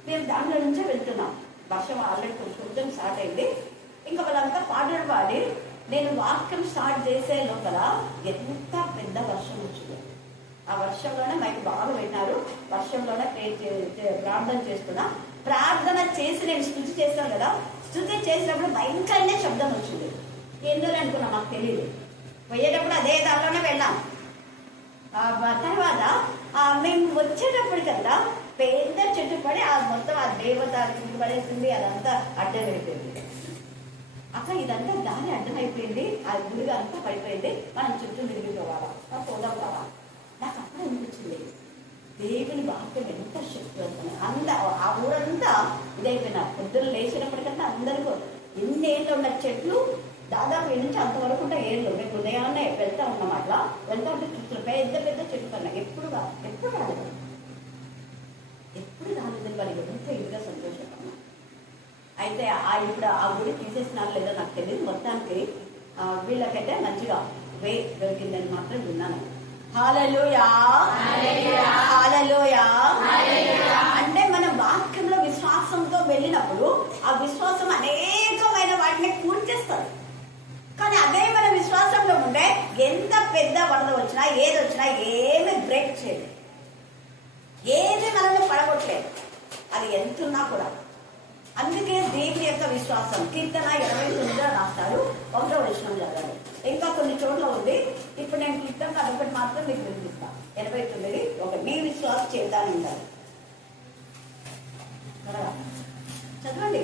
మేము దాంట్లో నుంచే వెళ్తున్నాం. వర్షం ఆల్రెడీ కొంచెం స్టార్ట్ అయింది. ఇంకా వాళ్ళంతా పాటలు పాడి నేను వాక్యం స్టార్ట్ చేసే లోపల ఎంత పెద్ద వర్షం వచ్చింది. ఆ వర్షంలోనే మైక్ బాగా పెట్టినారు. వర్షంలోనే ప్రార్థన చేస్తున్నా. ప్రార్థన చేసి నేను స్తుతి చేస్తాను కదా, స్తుతి చేసినప్పుడు భయంకరమైన శబ్దం వచ్చింది. ఎందుకు అనుకున్నా మాకు తెలియదు. పోయేటప్పుడు అదే దానిలోనే వెళ్ళాం. తర్వాత మేము వచ్చేటప్పుడు కదా పెద్ద చెట్టు పడి ఆ మొత్తం ఆ దేవత చుట్టూ పడేసింది. అదంతా అడ్డం అయిపోయింది. అక్కడ ఇదంతా దారి అడ్డమైపోయింది. ఆ గుడిగా అంతా పడిపోయింది. మనం చుట్టూ తిరిగిపోవాలా, పోదాం కావా. నాకు అప్పుడు అనిపించింది దేవుని వాక్యం ఎంత శక్తివంతమైన ఆ ఊరంతా ఇదైపోయినారు. పొద్దున్న లేచినప్పటికంటే అందరికీ ఎన్ని ఏళ్ళు ఉన్న చెట్లు దాదాపు ఈ నుంచి అంతవరకు ఉంటే ఏళ్ళు. మేము ఉదయాన్నే వెళ్తా ఉన్నాం, అట్లా వెళ్తా ఉంటే చుట్టూ పెద్ద పెద్ద చెట్లు పడినాయి. ఎప్పుడు రాలేదు, ఎప్పుడు రాలేదని వారికి ఎంతో ఇదిగా సంతోషపడినా. అయితే ఇప్పుడు ఆ గుడి తీసేసినారు లేదో నాకు తెలియదు. మొత్తానికి వీళ్ళకైతే మంచిగా వే దొరికిందని మాత్రం విన్నాను. హల్లెలూయా, హల్లెలూయా. అంటే మన వాక్యంలో విశ్వాసంతో వెళ్ళినప్పుడు ఆ విశ్వాసం అనేకమైన వాటిని కూల్చేస్తారు. కానీ అదే మన విశ్వాసంలో ఉంటే ఎంత పెద్ద వరద వచ్చినా ఏది వచ్చినా ఏమి బ్రేక్ చేయలేదు, ఏది మనల్ని పడగొట్టలేదు, అది ఎంతున్నా కూడా. అందుకే దేవుని యొక్క విశ్వాసం కీర్తన 29 రాస్తాడు, 1వ వచనం చదవాలి. ఇంకా కొన్ని చోట్ల ఉంది. ఇప్పుడు నేను కీర్తన అదొకటి మాత్రం మీకు వినిపిస్తాను. 29:1 నీ విశ్వాసం చేద్దాని ఉండాలి. చదవండి,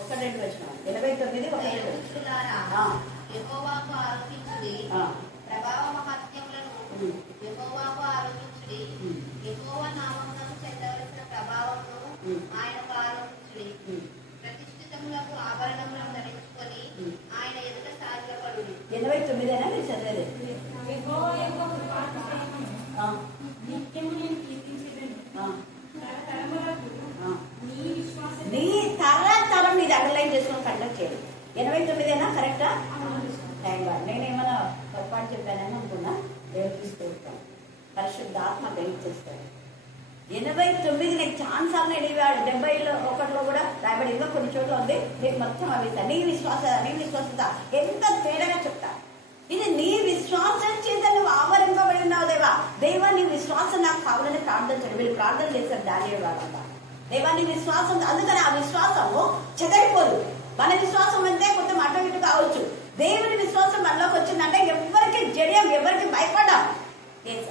1-2 వచనం. 29:1-2. యెహోవాకు ఆరోపించుడి, ప్రభావ మహత్యములను యెహోవాకు ఆరోపించుడి. యెహోవా నామమునకు చెందవలసిన ప్రభావమును ఆయనకు ఆరోపించుడి. ప్రతిష్ఠితములకు ఆభరణములను ధరించుకొని ఆయన ఎదుట సాగిలపడుడి. 89 మీరు చదివేది. నీ తరం నీది అండర్లైన్ చేసుకుని కండక్ట్ చేయాలి. 89 కరెక్టా? Thank God. నేనేమైనా పొరపాటు చెప్పానని అనుకున్నా. దేవుడు తీసుకుంటాను, పరిశుద్ధాత్మ గైడ్ చేస్తాడు. 89 నీకు ఛాన్స్ అన్న ఎడివాడు. 71 కూడా రాయబడి. ఇంకా కొన్ని చోట్ల ఉంది, నీకు మొత్తం అవి నీ విశ్వాసత ఎంత తేడాగా చెప్తా. ఇది నీ విశ్వాసం చేత నువ్వు ఆవరింపబడి ఉన్నావు. దేవా నీ విశ్వాసం నాకు కావాలని ప్రార్థించాడు. వీళ్ళు ప్రార్థన చేశారు దానియేలు వాళ్ళంతా. దేవా నీ విశ్వాసం, అందుకని ఆ విశ్వాసము చెదరిపోదు. మన విశ్వాసం అంతే కొంచెం అటు ఇటు కావచ్చు. దేవుని విశ్వాసం మనలోకి వచ్చిందంటే ఎవరికి జడియం, ఎవరికి భయపడ్డాం.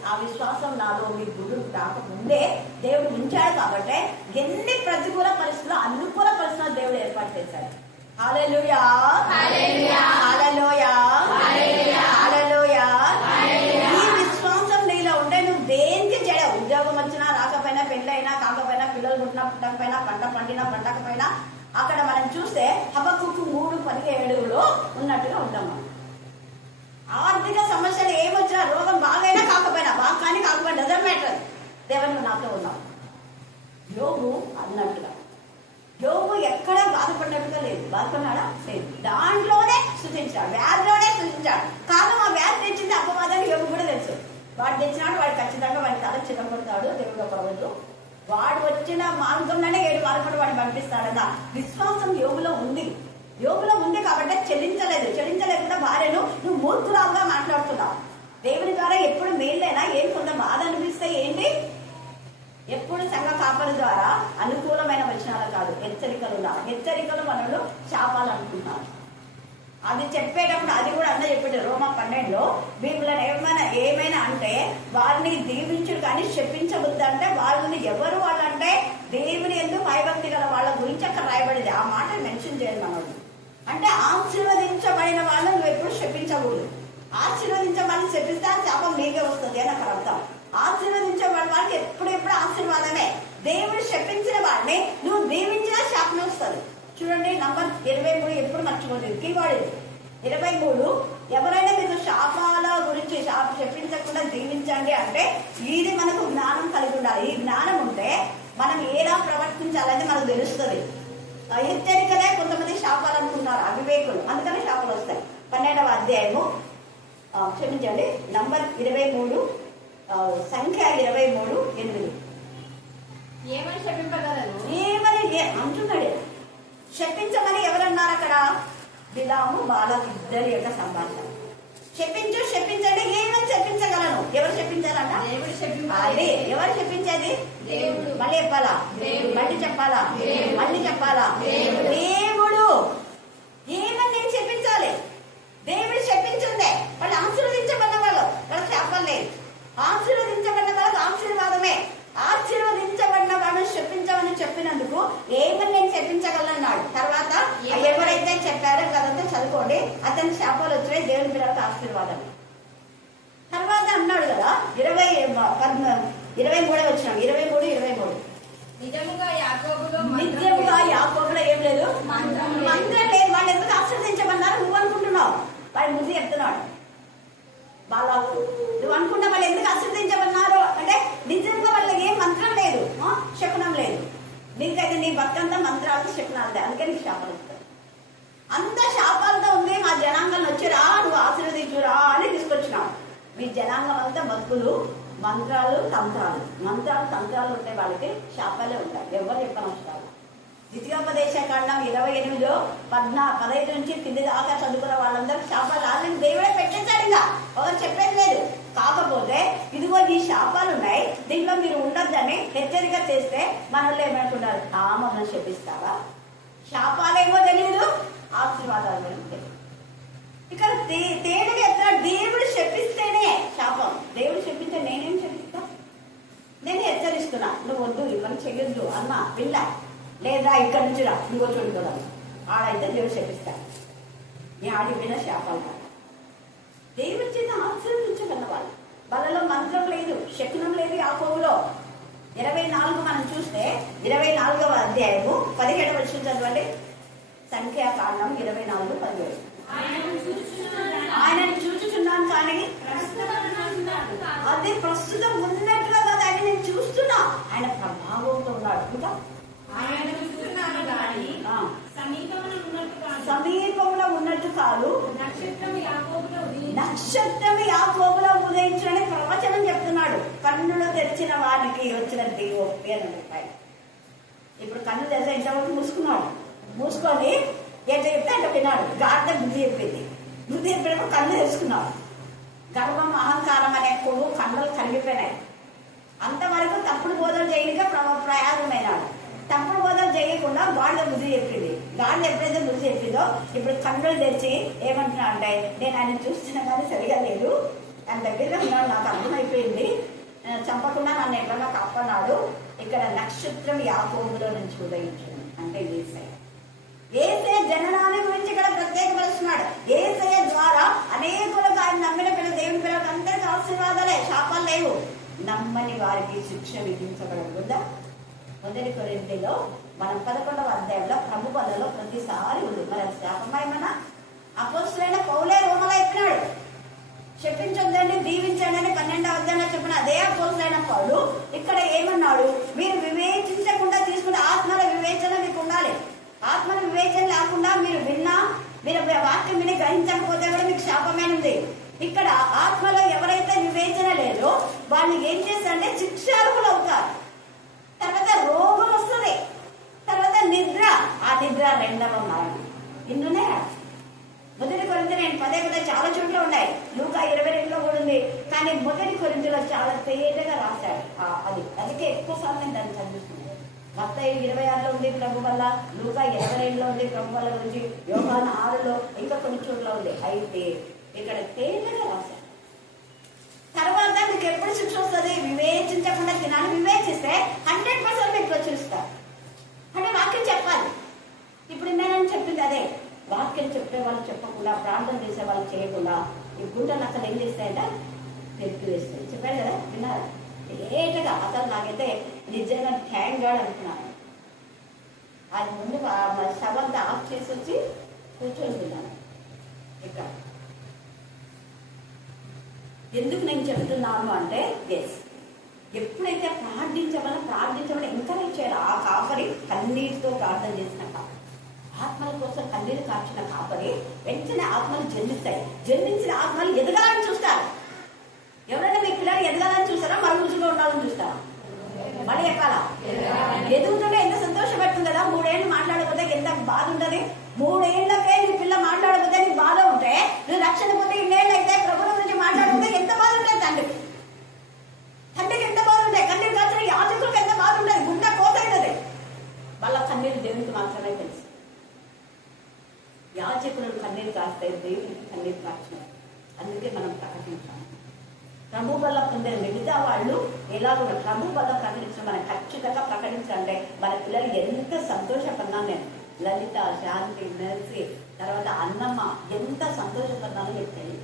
ఆ విశ్వాసం నాలో మీ గురువు రాకముందే దేవుడు ఉంచాడు. కాబట్టి ఎన్ని ప్రతికూల పరిస్థితులు, అనుకూల పరిస్థితులు దేవుడు ఏర్పాటు చేశాడు. హల్లెలూయా, హల్లెలూయా, హల్లెలూయా. ఈ విశ్వాసం నీలో ఉంటే నువ్వు దేనికి జడ, ఉద్యోగం వచ్చినా రాకపోయినా, పెళ్ళైనా కాకపోయినా, పిల్లలు పుట్టినా పుట్టకపోయినా, పంట పండినా పండకపోయినా, అక్కడ మనం చూస్తే హబక్కూకు 3:17 ఉన్నట్టుగా ఉంటాం మనం. ఆర్థిక సమస్యలు ఏమొచ్చినా, రోగం బాగైనా కాకపోయినా, బాగా కాకపోయినా డజంట్ మ్యాటర్, దేవుడు నాతో ఉన్నావు. యోబు అన్నట్టుగా, యోబు ఎక్కడా బాధపడినట్టుగా లేదు. బాధపడినాడా? లేదు. దాంట్లోనే సృష్టించాడు, వ్యాధిలోనే సృష్టించాడు. కారణం ఆ వ్యాధి తెచ్చింది అపవాదాన్ని యోబు కూడా తెలుసు. వాడు తెచ్చినాడు, వాడు ఖచ్చితంగా వాడి తల చిన్నపడతాడు దేవుడు ఒక రోజు. వాడు వచ్చిన మార్గంలోనే 7 మార్గంలో వాడిని పంపిస్తాడన్న విశ్వాసం యోగులో ఉంది. యోగులో ఉంది కాబట్టి చెల్లించలేకుండా భార్యను నువ్వు మూర్ఖురాలుగా మాట్లాడుతున్నావు. దేవుని ద్వారా ఎప్పుడు మేళ్ళైనా ఏం కొంత బాధ అనిపిస్తే ఏంటి? ఎప్పుడు సంఘ కాపరి ద్వారా అనుకూలమైన వచనాలు కాదు, హెచ్చరికలు మనలో శాపాలనుకుంటున్నారు. అది చెప్పేటప్పుడు అది కూడా అన్న చెప్పాడు రోమా 12 వీళ్ళని ఏమైనా అంటే వారిని దీవించుడు కానీ శపించవద్దు. అంటే వాళ్ళని ఎవరు వాళ్ళంటే దేవుని ఎందుకు భయభక్తి గల వాళ్ళ గురించి అక్కడ రాయబడింది. ఆ మాట మెన్షన్ చేయాలి మనోడు. అంటే ఆశీర్వదించబడిన వాళ్ళని నువ్వు ఎప్పుడు శపించకూడదు. ఆశీర్వదించబడి శపిస్తే ఆ శాపం నీకే వస్తుంది అని అక్కడ అర్థం. ఆశీర్వదించబడిన వాళ్ళకి ఎప్పుడెప్పుడు ఆశీర్వాదమే. దేవుడు శపించిన వాడిని నువ్వు దీవించినా శాపమే వస్తుంది. చూడండి నంబర్ 23 ఎప్పుడు మర్చిపోలేదు. కీవర్డ్ ఇది 23. ఎవరైనా మీకు శాపాల గురించి శపించకుండా దీవించండి అంటే ఇది మనకు జ్ఞానం కలిగి ఉండాలి. ఈ జ్ఞానం ఉంటే మనం ఎలా ప్రవర్తించాలని మనకు తెలుస్తుంది. హెచ్చరికలే కొంతమంది శాపాలు అనుకుంటున్నారు, అవివేకులు, అందుకని శాపాలు వస్తాయి. 12వ అధ్యాయము క్షమించండి నంబర్ 23 సంఖ్య 23:8. ఏమని శపింపగలను? ఏమని అంటున్నాడు. శపించమని ఎవరన్నారు అక్కడ? బిలాము బాలాకు ఇద్దరి యొక్క సంభాషణ. శపించండి. ఏమని శపించగలను? ఎవరు శపించాలంట? దేవుడు అదే ఎవరు చెప్పించేది? దేవుడు. మళ్ళీ చెప్పాలా? మళ్ళీ చెప్పాలా? మళ్ళీ చెప్పాలా? దేవుడు. ఏమని నేను చెప్పించాలి? దేవుడు చెప్పించిందే. వాళ్ళు ఆశీర్వదించబడిన వాళ్ళు, వాళ్ళకి శాపం లేదు. ఆశీర్వదించబడిన వాళ్ళకి ఆశీర్వాదమే. ఆశీర్వదించబడిన వాళ్ళని చెప్పించమని చెప్పినందుకు ఏమని నేను చెప్పించగలన్నాడు. తర్వాత ఎవరైతే చెప్పారో కదంతా చదువుకోండి. అతని శాపాలు వచ్చినాయి, దేవుని పిల్లలకు ఆశీర్వాదం. తర్వాత అన్నాడు కదా 23వ వచనం 23. నిజముగా యాకోబులో నిత్యముగా యాకోబులో ఏం లేదు, మంత్రం లేదు. వాళ్ళు ఎందుకు ఆశీర్వదించమన్నారు? నువ్వు అనుకుంటున్నావు. వాడి ముందు చెప్తున్నాడు బాలాకు, నువ్వు అనుకున్న వాళ్ళు ఎందుకు ఆశీర్వదించమన్నారు అంటే నిజంగా వాళ్ళకి ఏం మంత్రం లేదు, శకునం లేదు. నీకైతే నీ భక్తంతా మంత్రాలు శకునాలు, అందుకే నీకు శాపాలు ఇస్తారు. అంత శాపాలతో ఉంది. మా జనాంగం వచ్చిరా, నువ్వు ఆశీర్వదించురా అని తీసుకొచ్చినావు. మీ జనాంగం అంతా భక్తులు, మంత్రాలు తంత్రాలు ఉంటే వాళ్ళకి శాపాలే ఉంటాయి. ఎవరు చెప్పనవసరాలు. ద్వితీయోపదేశ కాండం 28 15 నుంచి కింది దాకా చదువుకున్న వాళ్ళందరూ శాపాలు ఆల్రెడీ దేవుడే పెట్టేశాడు. ఇంకా ఎవరు చెప్పేది లేదు. కాకపోతే ఇదిగో ఈ శాపాలు ఉన్నాయి, దీంట్లో మీరు ఉండొద్దని హెచ్చరిక చేస్తే మనలో ఏమంటున్నారు? మమ్మల్ని శపిస్తావా? శాపాలేమో తెలియదు, ఆశీర్వాదాలు తెలియదు. ఇక్కడ తేలిక ఎట్లా? దేవుడు శపిస్తేనే శాపం. దేవుడు శపిస్తే నేనేం శపిస్తా? నేను హెచ్చరిస్తున్నా, నువ్వు వద్దు, ఇవన్నీ చెయ్యొద్దు అన్నా పిల్ల, లేదా ఇక్కడి నుంచి రా, నువ్వు చూడుకోవాలి. ఆడైతే దేవుడు శపిస్తాడు. నీ ఆడి మీద శాపాలు కాదు. దేవుడి చేత ఆశీర్వదించగలవాళ్ళు. వాళ్ళలో మంత్రం లేదు, శకునం లేదు. యాకోబులో 24 మనం చూస్తే 24వ అధ్యాయము 17వ వచనం చదవండి. సంఖ్యాకాండం 24:17. ఆయనను చూచుచున్నాను కానీ అది ప్రస్తుతం ఉన్నట్టుగా కాదు, ఆయన నేను చూస్తున్నా. ఆయన ప్రభావంతో ఉన్నాడు. ఇంకా సమీపంలో ఉన్నట్టు కాదు, నక్షత్రం యాకోబులో ఉదయించని ప్రవచనం చెప్తున్నాడు. కన్నులు తెరిచిన వారికి వచ్చిన దేవుడి అని ఉంటాయి. ఇప్పుడు కన్ను తెరిచి ఇంతవరకు మూసుకున్నాడు. మూసుకొని ఎంత చెప్తే అంటే విన్నాడు. గాఢ బుద్ధి చెప్పింది. బుద్ధి చెప్పినప్పుడు కన్ను తెరుచుకున్నాడు. గర్వం, అహంకారం అనే కొవ్వు కన్నులు కలిగిపోయినాయి. అంతవరకు తప్పుడు బోధలు చేయనిగా ప్రయాసమైనాడు. తప్పుడు బోధలు చేయకుండా గాడిద బుద్ధి చెప్పింది. గాడిద ఎప్పుడైతే బుద్ధి చెప్పిందో ఇప్పుడు కన్నులు తెరిచి ఏమంటున్నా అంటే, నేను ఆయన చూస్తున్నా కానీ సరిగా లేదు, ఆయన దగ్గరగా ఉన్నాడు, నాకు అర్థమైపోయింది, చంపకుండా నన్ను ఎక్కడన్నా కాపాడాడు. ఇక్కడ నక్షత్రం యాకోబులో నుంచి ఉదయించింది అంటే ఏసయ్య జననాన్ని గురించి ఇక్కడ ప్రత్యేకపరుస్తున్నాడు. ఏసయ్య ద్వారా అనేకులకు ఆయన నమ్మిన పిల్లలు, దేవుని పిల్లలకు అందరికీ ఆశీర్వాదాలే, శాపాలు లేవు. నమ్మని వారికి శిక్ష విధించబడకుండా 1 కొరింథీలో మనం 11వ అధ్యాయంలో ప్రభు బలలో ప్రతిసారి ఉంది. మరి అది శాపమేమన్నా? అపోస్తలుడైన పౌలే రోమలో ఎక్కినాడు, శపించొద్దండి దీవించండి అని 12వ అధ్యాయంలో చెప్పిన అదే అపోస్తలుడైన పౌలు ఇక్కడ ఏమన్నాడు? మీరు వివేచించకుండా తీసుకుంటే ఆత్మల వివేచన మీకు ఉండాలి. ఆత్మల వివేచన లేకుండా మీరు వాక్యం విని గ్రహించకపోతే కూడా మీకు శాపమేనుంది. ఇక్కడ ఆత్మలో ఎవరైతే వివేచన లేదో వాళ్ళు ఏం చేస్తారంటే శిక్షార్హులు అవుతారు. తర్వాత రోగం వస్తుంది, తర్వాత నిద్ర. ఆ నిద్ర 2వ మరణం. ఇన్నునే 1 కొరింథీ నేను పదే చాలా చోట్ల ఉన్నాయి. లూకా 22లో కూడా ఉంది. కానీ 1 కొరింథీలో చాలా తేటగా రాశాడు. అందుకే ఎక్కువ సార్లు నేను దాన్ని చదివిస్తున్నాను. మత్తయి 26లో ఉంది ప్రభు వల్ల, లూకా 22లో ఉంది ప్రభు వల్ల గురించి, యోహాను 6లో ఇంకా కొన్ని చోట్ల ఉంది. అయితే ఇక్కడ తేటగా రాశాడు. తర్వాత మీకు ఎప్పుడు శిక్ష వస్తుంది? వివేచించకుండా తినాలి. వివేచిస్తే 100% మీకు చూస్తారు. అంటే వాక్యం చెప్పాలి. ఇప్పుడు నేను చెప్పింది అదే. వాక్యం చెప్పే వాళ్ళు చెప్పకుండా, ప్రార్థన చేసే వాళ్ళు చేయకుండా ఈ గుంటలు అసలు ఏం చేస్తాయంటే పెరికి వేస్తాయి. చెప్పారు కదా, విన్నారా? ఏటగా అసలు నాకైతే నిజంగా థ్యాంక్ గాడ్ అనుకున్నాను. అది ముందు సగంతా ఆఫ్ చేసి వచ్చి కూర్చొని తిన్నాను. ఇక్కడ ఎందుకు నేను చెప్తున్నాను అంటే, ఎప్పుడైతే ప్రార్థించమని ఎంకరేజ్ చేయాలి. ఆ కాపరి కన్నీటితో ప్రార్థన చేసిన కాపరి, ఆత్మల కోసం కన్నీరు కార్చిన కాపరి వెంటనే ఆత్మలు జన్మిస్తాయి. జన్మించిన ఆత్మలు ఎదగాలని చూస్తారు. ఎవరైనా మీ పిల్లలు ఎదగాలని చూస్తారా? మరుగుజ్జులో ఉండాలని చూస్తారా? మళ్ళీ ఎక్కాలా? ఎదుగుతుంటే ఎంత సంతోషపడుతుంది కదా. 3 ఏళ్ళు మాట్లాడకపోతే ఎంత బాధ ఉంటుంది. 3 ఏళ్లకే నీ పిల్ల మాట్లాడకపోతే నీకు బాధ ఉంటే, నువ్వు రక్షణ పొంది 2 ఏళ్ళు అయితే ప్రభుత్వం గురించి మాట్లాడకపోతే ఎంత బాధ ఉంటుంది తండ్రికి. తండ్రికి ఎంత బాధ ఉంటాయి. కన్నీరు కాల్చిన యాజకులకు ఎంత బాధ ఉంటుంది. గుండె కోతైతుంది. వాళ్ళ కన్నీరు దేవునికి మాత్రమే తెలుసు. యాజకులను కన్నీరు కాస్తే దేవునికి కన్నీరు కార్చినారు. అందుకే మనం ప్రకటించాలి. ప్రభు వల్ల పొందిన మిగతా వాళ్ళు ఎలా కూడా ప్రభు వల్ల ప్రకటించడం మనం ఖచ్చితంగా ప్రకటించాలంటే మన పిల్లలు ఎంత సంతోషపడినాను. నేను లలిత, శాంతి, మెర్సీ, తర్వాత అన్నమ్మ ఎంత సంతోషపడినానో చెప్తాను.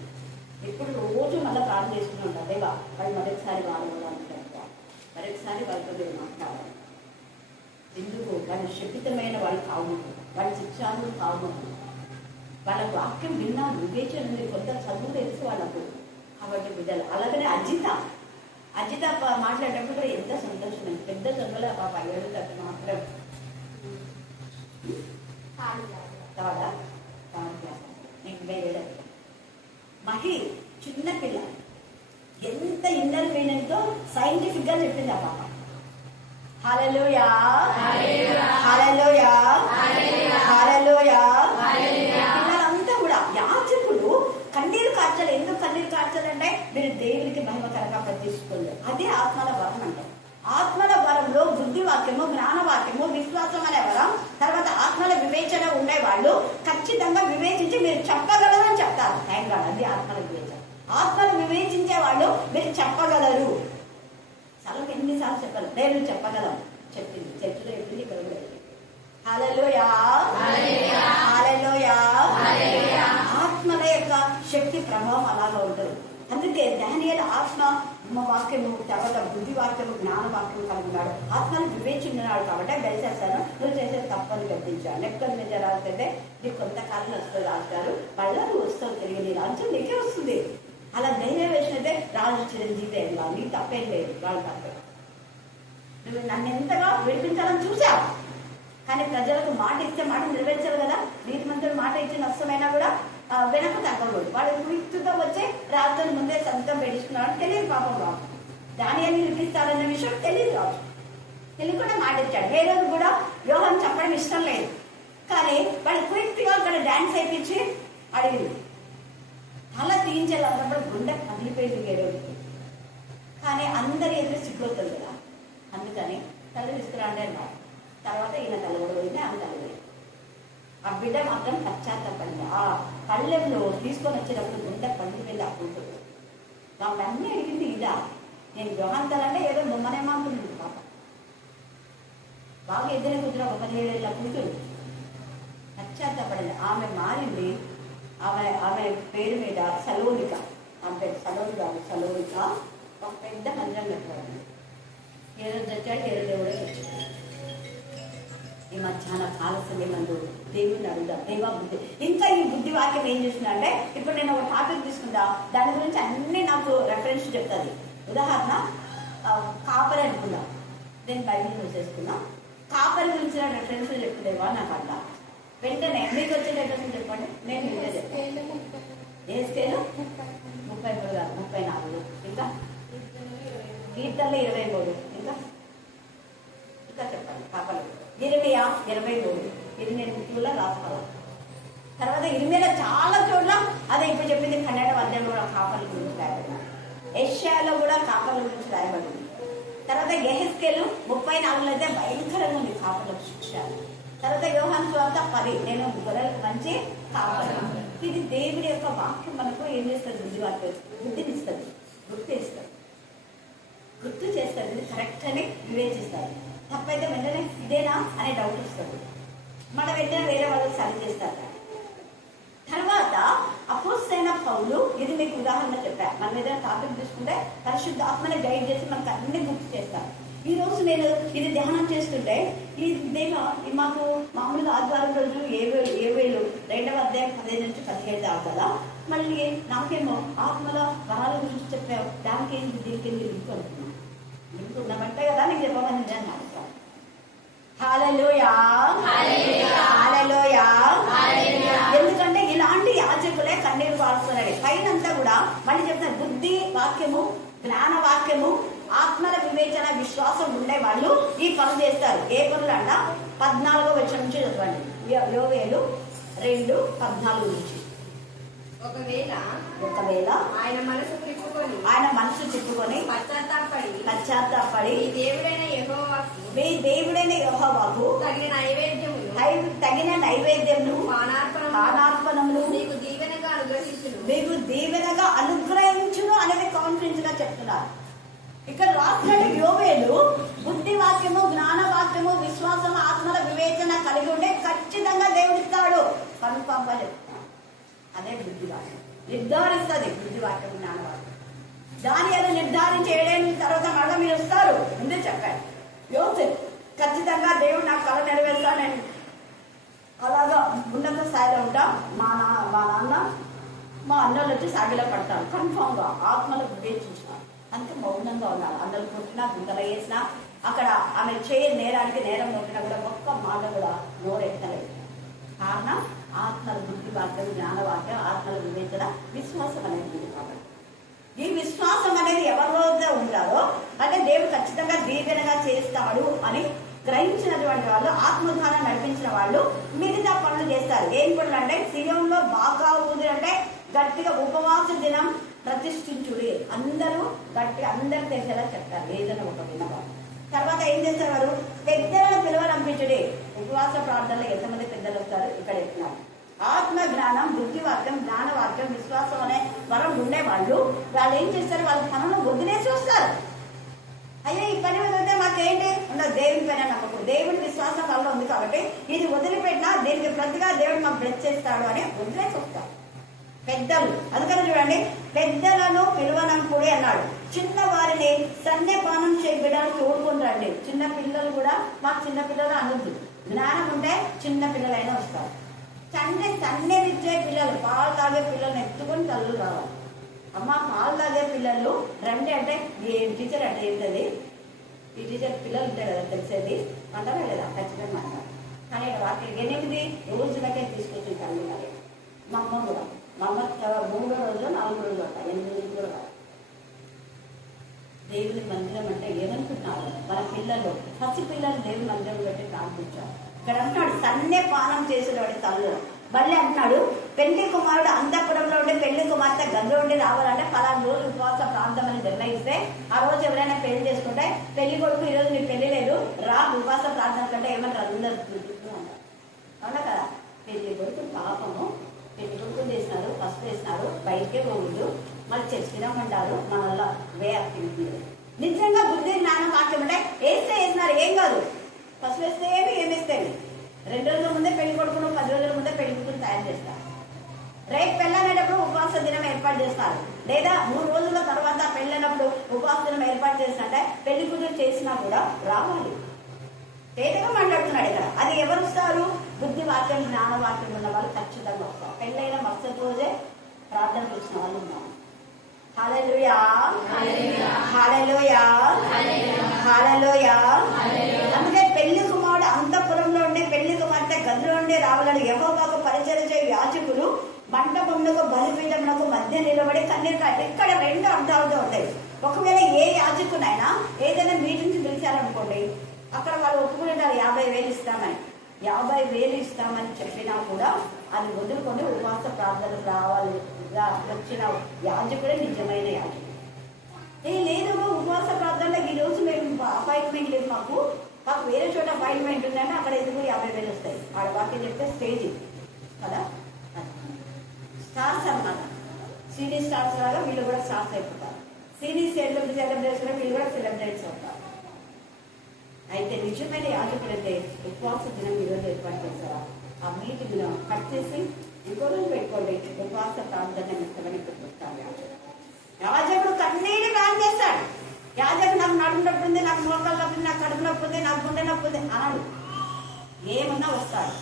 ఇప్పుడు రోజు మళ్ళీ ప్రార్థన చేసుకుని ఉంటాను. దేవా వాళ్ళు మొదటిసారి వాళ్ళు కూడా ఉంటారు. మరొకసారి వాళ్ళతో మీరు మాట్లాడాలి. ఎందుకు వాళ్ళు శపితమైన వాళ్ళు కావద్దు, వాళ్ళు శిక్షాలు కావద్దు. వాళ్ళ వాక్యం విన్నాను, వివేచన ఉంది, కొంత చదువు తెలుసు వాళ్ళకు. కాబట్టి బిడ్డలు అలాగనే అజిత మాట్లాడేటప్పుడు ఎంత సంతోషం, పెద్ద చదువులో పాప 7 తరగతి మాత్రం నీకు వేరే మహి చిన్న పిల్ల ఎంత ఇన్నర్ మీనింగ్తో సైంటిఫిక్ గా చెప్పింది ఆ పాప. హల్లెలూయా హల్లెలూయా హల్లెలూయా. పిల్లలంతా కూడా యాజకుడు కన్నీరు కార్చాలి. ఎందుకు కన్నీరు కార్చాలంటే మీరు దేవునికి మహిమకరంగా ప్రతిష్ఠించుకోండి. అదే ఆత్మల వరం అంటే. ఆత్మల వరంలో బుద్ధి వాక్యము, జ్ఞాన వాక్యము, విశ్వాసం అనే వరం, తర్వాత ఆత్మల వివేచన ఉండేవాళ్ళు ఖచ్చితంగా వివేచించి మీరు చెప్పగలరని చెప్తారు. థ్యాంక్ గాడ్, అది ఆత్మల వివేచన. ఆత్మలు వివేచించే వాళ్ళు మీరు చెప్పగలరు. చాలా ఎన్నిసార్లు చెప్పాలి, నేను చెప్పగలం చెప్పింది, చర్చలో చెప్పింది, ఇక్కడ కూడా చెప్పింది. హల్లెలూయా హల్లెలూయా. ఆత్మల యొక్క శక్తి ప్రభావం అలాగా ఉంటుంది. అందుకే దానియేలు ఆత్మ వాక్యము, తర్వాత బుద్ధి వాక్యము, జ్ఞాన వాక్యము కలిగి ఉన్నాడు. ఆత్మను వివేచించినాడు కాబట్టి బెల్షస్సరు నువ్వు చేసే తప్పని గర్తించాడు. నెక్కల మీద రాస్తే నీకు కొంతకాలం వస్తుంది రాజుగారు, మళ్ళా నువ్వు వస్తావు, తిరిగి నీ రాజ్యం నీకే వస్తుంది. అలా ధైర్యం వేసినదే రాజు చిరంజీవి అయ్యా, నీ తప్పేం లేదు, వాళ్ళు తప్పే. నువ్వు నన్ను ఎంతగా విడిపించాలని చూసావు, కానీ ప్రజలకు మాట ఇస్తే మాట నెరవేర్చారు కదా. నీతిమంతుడు మాట ఇచ్చిన నష్టమైనా కూడా వెనక తగ్గకూడదు. వాడు క్విక్గా వచ్చే రాత్రులు ముందే సంతం పెట్టుకున్నాడు, తెలియదు పాపం రాదు. దానియేలుని విడిపిస్తారన్న విషయం తెలియదు రాదు, తెలియకుండా మాట ఇచ్చాడు. హేరోదు కూడా యోహాను చెప్పడం ఇష్టం లేదు, కానీ వాడు క్విక్గా అక్కడ డాన్స్ అయిపించి అడిగింది. తల తీయించాలన్నప్పుడు గుండె పగిలిపోయింది హేరోదుకి. కానీ అందరి ఎదురు సిగ్గుతుంది కదా, అందుకని తల తీసుకురాండి అన్నారు. తర్వాత ఈయన తలగొడబోయింది, ఆమె తలగొడింది. ఆ బిడ్డ మాత్రం పశ్చాత్తపడింది. ఆ పళ్ళెంలో తీసుకొని వచ్చేటప్పుడు గుండె పగిలిపోయింది. ఆ కూతురు ఆమె అన్నీ అడిగింది, ఇదా నేను యోహాంతాలంటే ఏదో బొమ్మనేమో అంటుంది పాప. బాగా ఎదురు కూతురు, ఒక 17 ఏళ్ళ కూతురు పశ్చాత్తపడింది. ఆమె మారింది. ఆమె పేరు మీద సలోనిక, ఆమె పేరు సలోనిక ఒక పెద్ద మందిరం కట్టాడు. ఏ రోజు వచ్చాడు, ఏ రోజు కూడా వచ్చాడు. ఈ మధ్యాహ్న కాల సమయంలో దేవుని అడుగుదాం, దేవా బుద్ధి. ఇంకా ఈ బుద్ధి వాక్యం ఏం చేస్తున్నా అంటే, ఇప్పుడు నేను ఒక టాపిక్ తీసుకుంటా, దాని గురించి అన్ని నాకు రెఫరెన్స్ చెప్తుంది. ఉదాహరణ కాపరి అనుకుందాం, నేను బైబిల్ యూజ్ చేసుకున్నా. కాపరి గురించి రెఫరెన్స్ చెప్తుందేవా నాకు అట్లా. వెంటనే మీకు వచ్చే రెఫరెన్స్ చెప్పండి, నేను మీరే చెప్తాను. ఏ స్కేలు? 33 కాదు, 34. ఇంకా కీర్తనలు 23. ఇంకా చెప్పండి కాపరి. ఇర్మియా 23. ఇది నేను బుక్కులో రాసుకోవాలి. తర్వాత ఇర్మియాలో చాలా చోట్ల అదే ఇప్పుడు చెప్పింది 12వ అధ్యాయంలో కూడా కాపర్ల గురించి రాయబడింది. యెషయాలో కూడా కాపర్ల గురించి రాయబడింది. తర్వాత యెహెజ్కేలు 34లో అయితే భయంకరంగా ఉంది కాపర్ల శిక్ష. తర్వాత యోహాను సువార్త 10, నేను గొర్రెలకు మంచి కాపరి. ఇది దేవుడి యొక్క వాక్యం మనకు ఏం చేస్తుంది, బుద్ధిని ఇస్తుంది, గుర్తు చేస్తుంది, ఇది కరెక్ట్ అని వివేచిస్తారు. తప్పైతే వెంటనే ఇదేనా అనే డౌట్ వస్తుంది, మన వెంటనే వేరే వాళ్ళకి సరి చేస్తారు. తర్వాత అపోస్తలైన పౌలు, ఇది మీకు ఉదాహరణ చెప్పాను. మనం ఏదైనా టాపిక్ తీసుకుంటే పరిశుద్ధ ఆత్మని గైడ్ చేసి మనకు అన్ని గుర్తు చేస్తారు. ఈ రోజు నేను ఇది ధ్యానం చేస్తుంటే ఈ మాకు మామూలుగా ఆదివారం రోజు 7 2వ అధ్యాయం 15 నుంచి 17 దాకా కదా. మళ్ళీ నాకేమో ఆత్మల వరాల గురించి చెప్పావు, దానికి ఏంటి దీనికి లింక్ అనుకున్నాను. లింక్ ఉన్నామంటే కదా నీకు చెప్పమని నేను అడుగుతాను. హల్లెలూయా హల్లెలూయా. ఎందుకంటే ఇలాంటి యాజకులే కన్నీరు పారుస్తున్నాడు. పైనంతా కూడా మళ్ళీ చెప్తారు, బుద్ధి వాక్యము, జ్ఞాన వాక్యము, ఆత్మల వివేచన, విశ్వాసం ఉండే వాళ్ళు ఈ పనులు చేస్తారు. ఏ పనులు అంట? 14వ వచనం నుంచి చదవండి. యోవేలు 2:14 నుంచి. ఒకవేళ ఆయన మనసు తిప్పుకొని పశ్చాత్తాపడి మీ దేవుడైన యెహోవాకు తగిన నైవేద్యమును పానార్పణములు మీకు దీవెనగా అనుగ్రహించును అనేది కాన్ఫిడెన్స్ గా చెప్తున్నారు. ఇక్కడ రాసిన యోవేలు బుద్ధి వాక్యము, జ్ఞాన వాక్యము, విశ్వాసము, ఆత్మల వివేచన కలిగి ఉంటే ఖచ్చితంగా దేవుడిస్తాడు. కన్ఫామ్గా చెప్తాడు. అదే బుద్ధి వాక్యం నిర్ధారిస్తుంది. బుద్ధి వాక్యం, జ్ఞాన వాక్యం. దానియేలు నిర్ధారించి 7 ఏళ్ళ తర్వాత మళ్ళీ మీరు వస్తారు ముందే చెప్పారు. యోసేపు ఖచ్చితంగా దేవుడు నాకు కళ నెరవేరుస్తా, నేను అలాగా ఉన్నత స్థాయిలో ఉంటా, మా నాన్న మా అన్నలు వచ్చి సాగిలో పడతారు. కన్ఫామ్ గా ఆత్మలు వివేచించినారు. అంతే మౌనంగా ఉన్నారు. అన్నలు కొట్టినా గుంతలు వేసినా అక్కడ ఆమె నేరానికి నేరం కొట్టినా కూడా ఒక్క మాట కూడా నోరెత్తలేదు. కారణం ఆత్మల బుద్ధి వాక్యం, జ్ఞానవాక్యం, ఆత్మల వివేచన, విశ్వాసం అనేది ఉంది. కాబట్టి ఈ విశ్వాసం అనేది ఎవరిలో ఉంటారో అంటే దేవుడు ఖచ్చితంగా దీవెనగా చేస్తాడు అని గ్రహించినటువంటి వాళ్ళు, ఆత్మధానం నడిపించిన వాళ్ళు మిగతా పనులు చేస్తారు. ఏం పనులు అంటే సియోన్లో బాగా ఊది అంటే గట్టిగా ఉపవాస దినం ప్రతిష్ఠించుడి, అందరూ గట్టిగా అందరు తెలిసేలా చెప్తారు ఏదైనా ఒక విన్నపం. తర్వాత ఏం చేసేవారు, పెద్దలను పిలువనంపించుడి. ఉపవాస ప్రార్థనలో ఎంతమంది పెద్దలు వస్తారు ఇక్కడ ఎత్తున్నారు. ఆత్మ జ్ఞానం, బుద్ధివాక్యం, జ్ఞానవాక్యం, విశ్వాసం అనే వరం ఉండేవాళ్ళు వాళ్ళు ఏం చేస్తారు, వాళ్ళ పనులను వదిలేసి వస్తారు. అయ్యో ఈ పని వదిలితే మాకేంటి ఉండదు, దేవుని పైన నమ్మకం, దేవుని విశ్వాసం వల్ల ఉంది కాబట్టి ఇది వదిలిపెట్టినా దీనికి ప్రతిగా దేవుడు మాకు బ్లెస్ చేస్తాడు అని వదిలేసి వస్తారు పెద్దలు. అందుకని చూడండి, పెద్దలను పిలువనంపుడి అన్నాడు. చిన్న వారిని సన్యపానం చేయడానికి తోడుకొని రండి. చిన్న పిల్లలు కూడా మాకు చిన్న పిల్లలు అనొద్దు, జ్ఞానం ఉంటే చిన్న పిల్లలైనా వస్తారు. సన్నెనిచ్చే పిల్లలు, పాలు తాగే పిల్లల్ని ఎత్తుకొని తల్లు రావాలి. అమ్మ పాలు తాగే పిల్లలు రండి అంటే ఏ టీచర్ అంటే ఏంటది, ఈ టీచర్ పిల్లలు ఉంటాయి కదా తెలిసేది అంటారా లేదా, ఖచ్చితంగా అంటారు. కానీ వాటికి 8 రోజులకే తీసుకొచ్చి తల్లి మరి. మా అమ్మ కూడా, మా అమ్మ 3వ రోజు 4 రోజులు అంట, 8 రోజులు కూడా కాదు. దేవుని మందిరం అంటే ఏమనుకుంటున్నారు మన పిల్లలు, పసి పిల్లలు దేవుని మందిరం పెట్టి ప్రార్థించారు. ఇక్కడ అంటున్నాడు సన్యపానం చేసేవాడి తల్లు. మళ్ళీ అంటున్నాడు పెళ్లి కుమారుడు అంతఃపురంలో ఉండే పెళ్లి కుమార్తె గదిలో ఉండి రావాలంటే 10 రోజులు ఉపవాస ప్రాంతమని నిర్ణయిస్తే ఆ రోజు ఎవరైనా పెళ్లి చేసుకుంటే పెళ్లి కొడుకు ఈ రోజు నీ పెళ్లి లేదు రా ఉపవాస ప్రార్థన కంటే ఏమంటారు అందరు అంటారు. అవునా కదా, పెళ్లి కొడుకు పాపము, పెళ్లి కొడుకు చేసినారు, ఫస్ట్ వేసినారు, బయటకే పోగుడు, మళ్ళీ చచ్చినామంటారు, మన వల్ల వే యాక్టివిటీ. నిజంగా బుద్ధి జ్ఞానం వాక్యం అంటే వేసినారు ఏం కాదు, ఫస్ట్ వేస్తే ఏమిస్తే 2 రోజుల ముందే పెళ్లి కొడుకును 10 రోజుల ముందే పెళ్లి కొడుకును తయారు చేస్తారు. రేపు పెళ్ళనేటప్పుడు ఉపవాస దినం ఏర్పాటు చేస్తారు, లేదా 3 రోజుల తర్వాత పెళ్ళినప్పుడు ఉపవాస దినం ఏర్పాటు చేసినట్టే పెళ్లి కూతురు చేసినా కూడా రావాలి. తేటగా మాట్లాడుతున్నాడు ఇక్కడ. అది ఎవరు వస్తారు, బుద్ధి వాక్యం జ్ఞానవాక్యం ఉన్న వాళ్ళు ఖచ్చితంగా వస్తారు. పెళ్ళైన మరుసటి రోజే ప్రార్థనకు వచ్చిన వాళ్ళు ఉన్నారు. హల్లెలూయా, హల్లెలూయా, హల్లెలూయా. అందుకే పెళ్లి కుమారుడు అంతఃపురంలో ఉండే పెళ్లి కుమార్తె గదిలో ఉండి రావాలని యెహోవాకు పరిచర్య చేయ యాజకులు మంటపమునకు బలిపీఠమునకు మధ్య నిలబడి కన్నీరు కాటి. ఇక్కడ 2 అర్థాలతో ఉంటాయి. ఒకవేళ ఏ యాజకునైనా ఏదైనా మీటింగ్స్ పిలిచారనుకోండి, అక్కడ వాళ్ళు ఒప్పుకుంటారు 50,000 ఇస్తామని. 50,000 ఇస్తామని చెప్పినా కూడా అది వదులుకొని ఉపవాస ప్రార్థనకు రావాలి వచ్చిన యాజకుడే నిజమైన యాజకుడు. లేదు ఉపవాస ప్రార్థనలో ఈ రోజు మేము అపాయింట్మెంట్ లేదు, మాకు వేరే చోట అపాయింట్మెంట్ ఉందంటే అక్కడ ఎందుకు 50,000 వస్తాయి. ఆడ వాక్యం చెప్తే స్టేజ్ కదా, స్టార్స్ అన్నమాట. సీనియర్ స్టార్స్ లాగా వీళ్ళు కూడా స్టార్స్ అయిపోతారు. సీనియర్ సెలబ్రేట్స్ వీళ్ళు కూడా సెలబ్రేట్స్ అవుతారు. అయితే నిజమైన యాజకుడు అయితే ఉపవాస దినం ఈరోజు ఏర్పాటు చేస్తారా, ఆ మీటింగ్ కట్ చేసి ఇంకో రోజు పెట్టుకోండి, ఉపవాస ప్రార్థన మెత్తమని పెట్టుకుంటారు. యాజకుడు కన్నీటి ప్రార్థన చేస్తాడు. యాజకుడు నాకు నడుము నొప్పి ఉంది, నాకు మోకాలు నొప్పి ఉంది, నాకు కడుపు నొప్పి ఉంది, నాకు గుండె నొప్పి ఉంది అన్నాడు. ఏమన్నా వస్తాడు.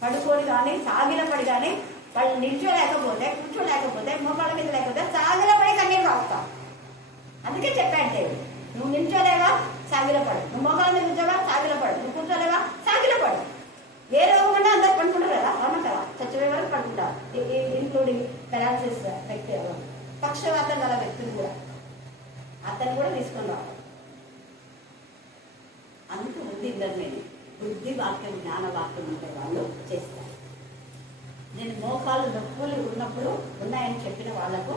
పడుకోని కానీ సాగిలపడి కానీ వాళ్ళు నిల్చోలేకపోతే కూర్చోలేకపోతే మోకాళ్ళ మీద లేకపోతే సాగిలపడి కన్నీరు రాస్తావు. అందుకే చెప్పాడు దేవుడు, నువ్వు నిల్చోలేవా సాగిలపడు, నువ్వు మోకాళ్ళ మీద కూర్చోవా సాగిలపడు, నువ్వు కూర్చోలేవా సాగిలపడు. ఏ రోగం అంటే అందరు పడుకుంటారు కదా, అవును కదా, చచ్చిపోయే వరకు పడుకుంటారు, ఇంక్లూడింగ్ పెరాలసిస్ వ్యక్తి, పక్షవాతం గల వ్యక్తులు కూడా అతను కూడా తీసుకొని రావాలి. అంత ఉంది ఇద్దరు మీద బుద్ధి వాక్యం జ్ఞాన వాక్యం ఉంటే వాళ్ళు చేస్తారు. నేను మోకాలు నొప్పులు ఉన్నప్పుడు ఉన్నాయని చెప్పిన వాళ్లకు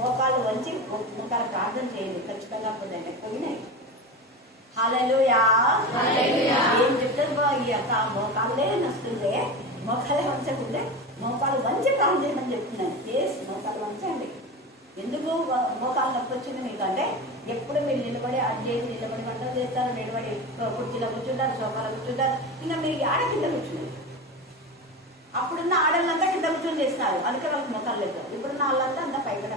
మోకాలు వంచి మోకాలు ప్రార్థన చేయండి, ఖచ్చితంగా పొందండి. పోయినాయి. హల్లెలూయా. ఏం చెప్తారు మోకాళ్ళే నొస్తుందే, మోకాలే వంచకుంటే మోకాలు వంచి ప్రార్థన చేయమని చెప్తున్నాను. మోకాలు వంచండి. ఎందుకు మోకాలు నొప్పి వచ్చింది మీకు అంటే, ఎప్పుడు మీరు నిలబడి అడ్జేసి నిలబడి వంటలు చేస్తారు, నిలబడి కుర్చీలో కూర్చుంటారు, సోఫాలో కూర్చుంటారు, ఇంకా మీరు ఆడ కింద కూర్చున్నారు. అప్పుడున్న ఆడలంతా కింద కూర్చొని చేస్తున్నారు, అందుకే వాళ్ళకి మోకాలు లేదు. ఇప్పుడున్న వాళ్ళంతా అంతా పైకట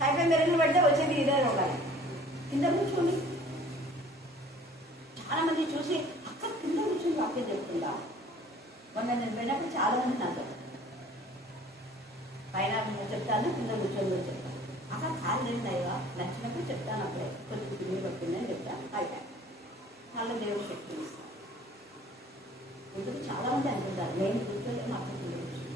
పైపై మెరుగులు పడితే వచ్చేది ఇదే రోగాలు. కింద కూర్చోండి. చాలా మంది చూసి అక్క కింద కూర్చొని వాక్యం చెప్తుందా. మొన్న నేను వెళ్ళినప్పుడు చాలా మంది నాతో పైన చెప్తాను, కింద కూర్చొని చెప్తాను. అక్కడ కాలేదయ్యా, నచ్చినప్పుడు చెప్తాను. అప్పుడే కొంచెం కింద పట్టిందని చెప్తాను. అయితే వాళ్ళ దేవుడు శక్తి ఇస్తాను. ఎందుకు చాలా మంది అనుకుంటారు నేను కూర్చోలేము, అక్కడ కింద కూర్చొని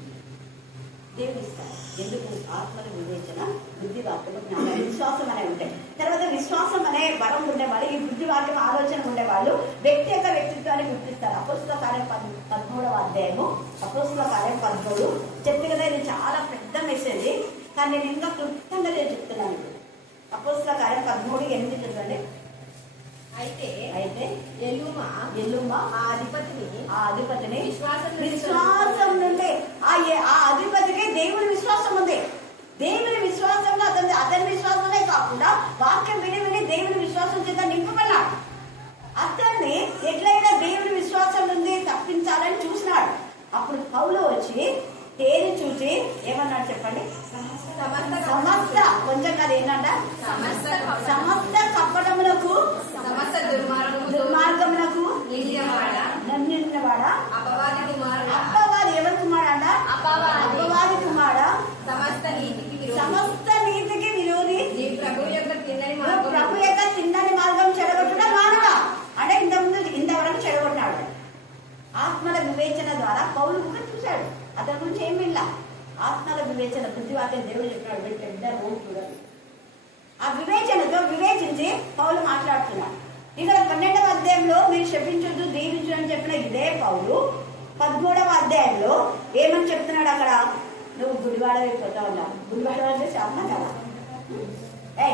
దేవుడు ఇస్తారు. ఎందుకు? ఆత్మల వివేచన, బుద్ధి వాక్యం, జ్ఞానం, విశ్వాసం అనేవి ఉంటాయి. తర్వాత విశ్వాసం అనే వరం ఉండేవాళ్ళు, ఈ బుద్ధి వాక్యం ఆలోచన ఉండేవాళ్ళు వ్యక్తి యొక్క వ్యక్తిత్వాన్ని గుర్తిస్తారు. అపోస్తుల కార్యం 13వ అధ్యాయము, అపోస్తుల కార్యం 13. చెప్పి కదా ఇది చాలా పెద్ద మెసేజ్, కానీ నేను ఇంకా క్లుప్తంగా నేను చెప్తున్నాను. అపోస్తుల కార్యం 13:8 చూడండి. అయితే అయితే ఎలుమ ఆ అధిపతిని విశ్వాసం నుండి ఆ అధిపతికి దేవుని విశ్వాసం ఉంది. దేవుని విశ్వాసంలో అతని విశ్వాసమే కాకుండా వాక్యం విని విని దేవుని విశ్వాసం చేత నింపబడ్డాడు. అతన్ని ఎట్లయినా దేవుని విశ్వాసం నుండి తప్పించాలని చూసినాడు. అప్పుడు పౌలు వచ్చి తేరి చూసి ఏమన్నాడు చెప్పండి? సమస్త కొంచెం కాదు ఏంటంట, సమస్త కపటములకు దుర్మార్గములకు నిండినవాడా, అపవాది ఎవరి కుమారుడు అంట? అపవాది కుమారుడు, సమస్త నీతికి విరోధి, ప్రభు యొక్క తిన్నని మార్గం చెడగొట్టుట మానవా అంటే ఇంతవరకు చెడగొట్టాడు. ఆత్మల వివేచన ద్వారా పౌలు చూశాడు. అతని గురించి ఏం విన్నా. ఆత్మల వివేచన బుద్ధివాక్యం దేవుడు చెప్పినాడు. పెద్ద రోడ్ చూడాలి. ఆ వివేచనతో వివేచించి పౌలు మాట్లాడుతున్నాడు. ఇక్కడ 12వ అధ్యాయంలో మీరు శపించొద్దు దీవించు అని చెప్పిన ఇదే పౌలు 13వ అధ్యాయంలో ఏమని చెప్తున్నాడు? అక్కడ నువ్వు గుడివాడైపోతా ఉన్నావు. గుడివాడ అంటే శాపన కదా.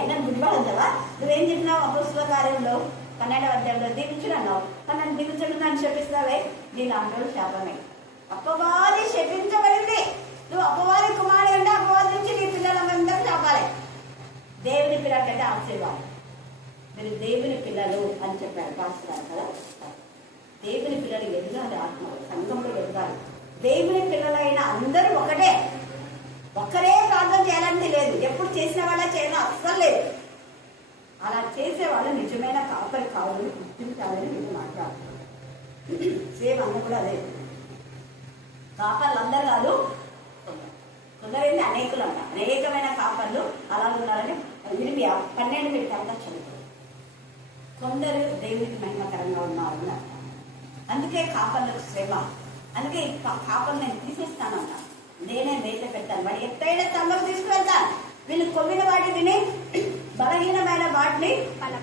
నన్ను గుడివాడ అంటావా? నువ్వేం చెప్పినావు? అపోస్తుల కార్యంలో 12వ అధ్యాయంలో దీవించుడు అన్నావు. కానీ నన్ను దీవించడం నన్ను శపిస్తావే, దీని అంటాడు శాపమే. అపవాది శపించబడింది. నువ్వు అపవాది కుమారుడు అంటే అపవాది నుంచి నీ పిల్లలందరూ చెప్పాలి. దేవుని పిల్లలకంటే ఆశీర్వాదం. మీరు దేవుని పిల్లలు అని చెప్పారు పాస్టర్ కదా. దేవుని పిల్లలు ఎదగాలి, ఆత్మ సంఘంలో ఎదగాలి. దేవుని పిల్లలైన అందరూ ఒకటే, ఒక్కరే ప్రార్థన చేయాలంటే లేదు. ఎప్పుడు చేసిన వాళ్ళ చేయాలని అస్సలు లేదు. అలా చేసేవాళ్ళు నిజమైన కాపరి కావాలని గుర్తించాలని మీరు మాట్లాడుతున్నారు. సేమ్ అన్న కూడా అదే. కాపర్లు అందరు కాదు, కొందరైంది అనేకులు అంట. అనేకమైన కాపర్లు అలా ఉన్నారని ఇరిమియా 12:10 చదువుతారు. కొందరు దేవునికి మహిమకరంగా ఉన్నారు. అందుకే కాపర్లకు శ్రమ. అందుకే కాపర్లు నేను తీసేస్తానంట. నేనే మేత పెట్టాను. వాడు ఎత్తైన స్తంభం తీసుకువెళ్తాను. వీళ్ళు కొమ్మిన వాటి విని బలహీనమైన వాటిని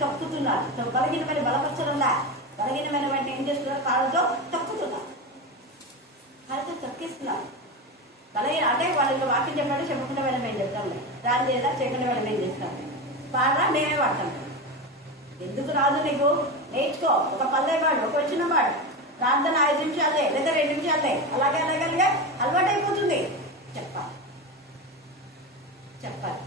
తొక్కుతున్నారు. బలహీనమైన బలపరచడంలా బలహీనమైన వాటిని ఏం చేస్తున్నారు? కాళ్ళతో తొక్కుతున్నారు. కాళ్ళతో తొక్కిస్తున్నారు. బలహీన అంటే వాళ్ళకి వాక్యం చెప్పాడు, చెప్పకుండా వెళ్ళి మేము చెప్తాం. రాదు లేదా చేయకుండా వెళ్ళి మేము చేస్తాం. పాడా మేమే వాడతాం. ఎందుకు రాదు నీకు? నేర్చుకో. ఒక పల్లెవాడు, ఒక వచ్చిన వాడు ప్రార్థన 5 నిమిషాలే లేదా 2 నిమిషాలే అలాగే అలవాటైపోతుంది. చెప్పాలి.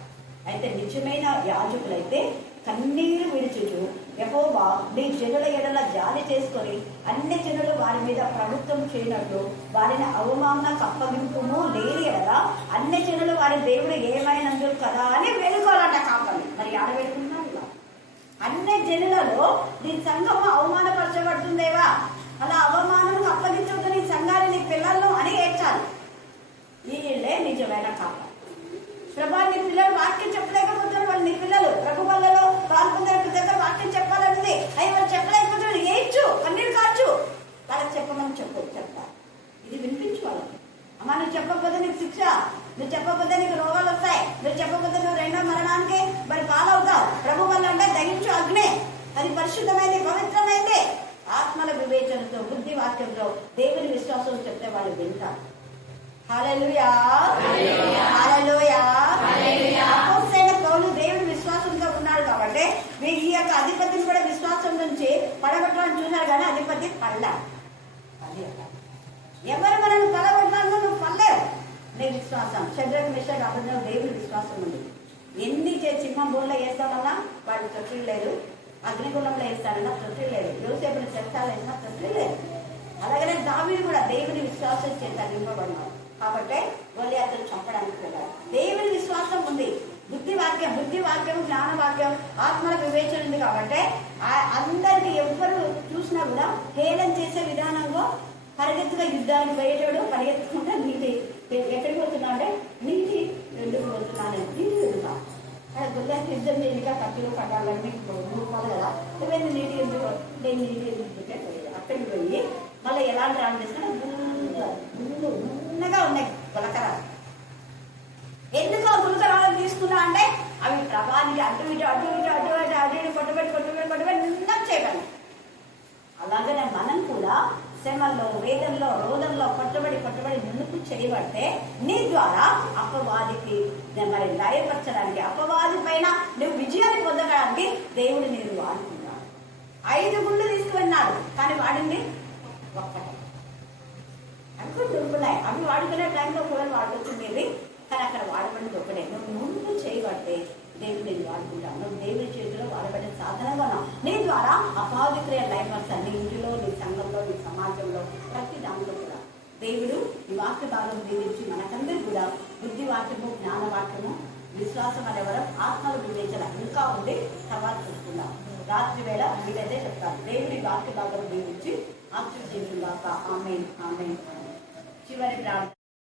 అయితే నిజమైన యాజకులైతే కన్నీరు విడిచుచు యెహోవా నీ జనుల ఎడల జాలి చేసుకొని అన్ని జనులు వారి మీద ప్రభుత్వం చేయనట్లు వారిని అవమానకు అప్పగింపును లేని ఎడల అన్ని జనులు వారి దేవుడు ఏమైనందుకు కదా అని వేడుకోవాలంట కాపాలి. మరి ఆడ వేడుకుంటున్నాం ఇలా. అన్ని జనులలో నీ సంఘము అవమానపరచబడుతుందేవా, అలా అవమానం అప్పగించవద్దు నీ సంఘాన్ని, నీ పిల్లలను అని ఏడ్చాలి. వీళ్ళే నిజమైన కాపాలి. ప్రభా నీ పిల్లలు వాక్యం చెప్పలేకపోతున్నారు. వాళ్ళు నీ పిల్లలు ప్రభు వల్లలో పాల్పొందిన దగ్గర వాక్యం చెప్పాలన్నది అవి వాళ్ళు చెప్పలేకపోతున్నారు. ఏడ్చు, కన్నీరు కాచు. వాళ్ళకి చెప్పమని చెప్తారు. ఇది వినిపించు వాళ్ళకి. అమ్మా నువ్వు చెప్పకపోతే నీకు శిక్ష, నువ్వు చెప్పకపోతే నీకు రోగాలు వస్తాయి, నువ్వు చెప్పకపోతే నువ్వు రెండో మరణానికి మరి పాలవుతావు. ప్రభు వల్ల అంటే దహించు అగ్నే, అది పరిశుద్ధమైంది, పవిత్రమైంది. ఆత్మల వివేచనతో బుద్ధి వాక్యంతో దేవుని విశ్వాసం చెప్తే వాళ్ళు వింటారు. హల్లెలూయా, హల్లెలూయా. అపోస్తలుడైన పౌలు దేవుని విశ్వాసంతో ఉన్నాడు కాబట్టి ఈ యొక్క అధిపతిని కూడా విశ్వాసం నుంచి పడగొట్టాలని చూశారు, కానీ అధిపతి పడలేడు. ఎవరు మనల్ని పడగొట్టాలో నువ్వు పడలేవు. నీ విశ్వాసం శద్రకు మిషకు అబద్ధం దేవుని విశ్వాసం ఉంది. ఎన్ని సింహం బోన్లో వేస్తామన్నా వాడు తొట్టి లేదు, అగ్నిగుండంలో వేస్తాడన్నా తొట్టి లేదు, యోసేపుని చెప్తాలు వేసినా తొట్టి లేదు. అలాగనే దావీదు కూడా దేవుని విశ్వాసం చేత నింపబడినాడు కాబట్టి గొల్లియాతును చంపడానికి వెళ్ళాడు. దేవుని విశ్వాసం ఉంది, బుద్ధి వాక్యం వాక్యం, బుద్ధి వాక్యం, జ్ఞాన వాక్యం, ఆత్మల వివేచన ఉంది కాబట్టి అందరికి ఎవ్వరు చూసినా కూడా హేళన చేసే విధానంలో పరిగెత్తుగా యుద్ధానికి పోయేటోడు పరిగెత్తుకుంటే నీటి ఎక్కడికి పోతున్నా అంటే నీటి ఎందుకు పోతున్నాను, నీటి వెళ్తా అక్కడ గుర్రానికి యుద్ధం చేయగా కత్తులు కట్టాలని కాదు కదా, ఇవన్నీ నీటి ఎందుకు నేను నీటి ఎందుకు అక్కడికి పోయి మళ్ళీ ఎలాంటి రాని చేసుకుంటే గున్నగా ఉన్నాయి గులకరాలు. ఎందుకు ఆ గులకరాలు తీసుకున్నా అంటే అవి ప్రభానికి అటు ఇటు అటు ఇటు అటు ఇటు అటు ఇటు కొట్టుబెట్టి నిన్న చేయగలం. అలాగే మనం కూడా శ్రమల్లో, వేదంలో, రోదంలో కొట్టబడి నునుపు చేయబడితే నీ ద్వారా అపవాదికి మరి లయపరచడానికి, అపవాది పైన నువ్వు విజయాన్ని పొందడానికి దేవుడు నేను వాడుకున్నాడు. 5 గుళ్ళు తీసుకువెళ్ళాడు కానీ వాడింది ఒక్కటే. అవి కూడా దొరుకున్నాయి, అవి వాడుకునే టైంలో కూడా వాడుకొచ్చింది కానీ అక్కడ వాడబడింది ఒక్కడే. నువ్వు ముందు చేయబడితే దేవుడు నేను వాడుకుంటాను, నువ్వు దేవుడి చేతిలో వాడబడిన సాధనంగా ఉన్నావు. నీ ద్వారా అపవాది క్రియ లయపరచాలి నీ ఇంటిలో, నీ సంఘంలో, నీ సమాజంలో, ప్రతి దాంట్లో కూడా. దేవుడు ఈ వాక్య భాగం దీవించి మనకందరూ కూడా బుద్ధి వాక్యము, జ్ఞాన వాక్యము, విశ్వాసం అనేవరం, ఆత్మల వివేచన ఇంకా ఉంది, తర్వాత చూసుకుందాం. రాత్రి వేళ మీరైతే చెప్తాను. దేవుడి వాక్య భాగం దీవించి ఆశీర్వదించుగాక. ఆమేన్ ఆమేన్. చివరి ప్రార్థన.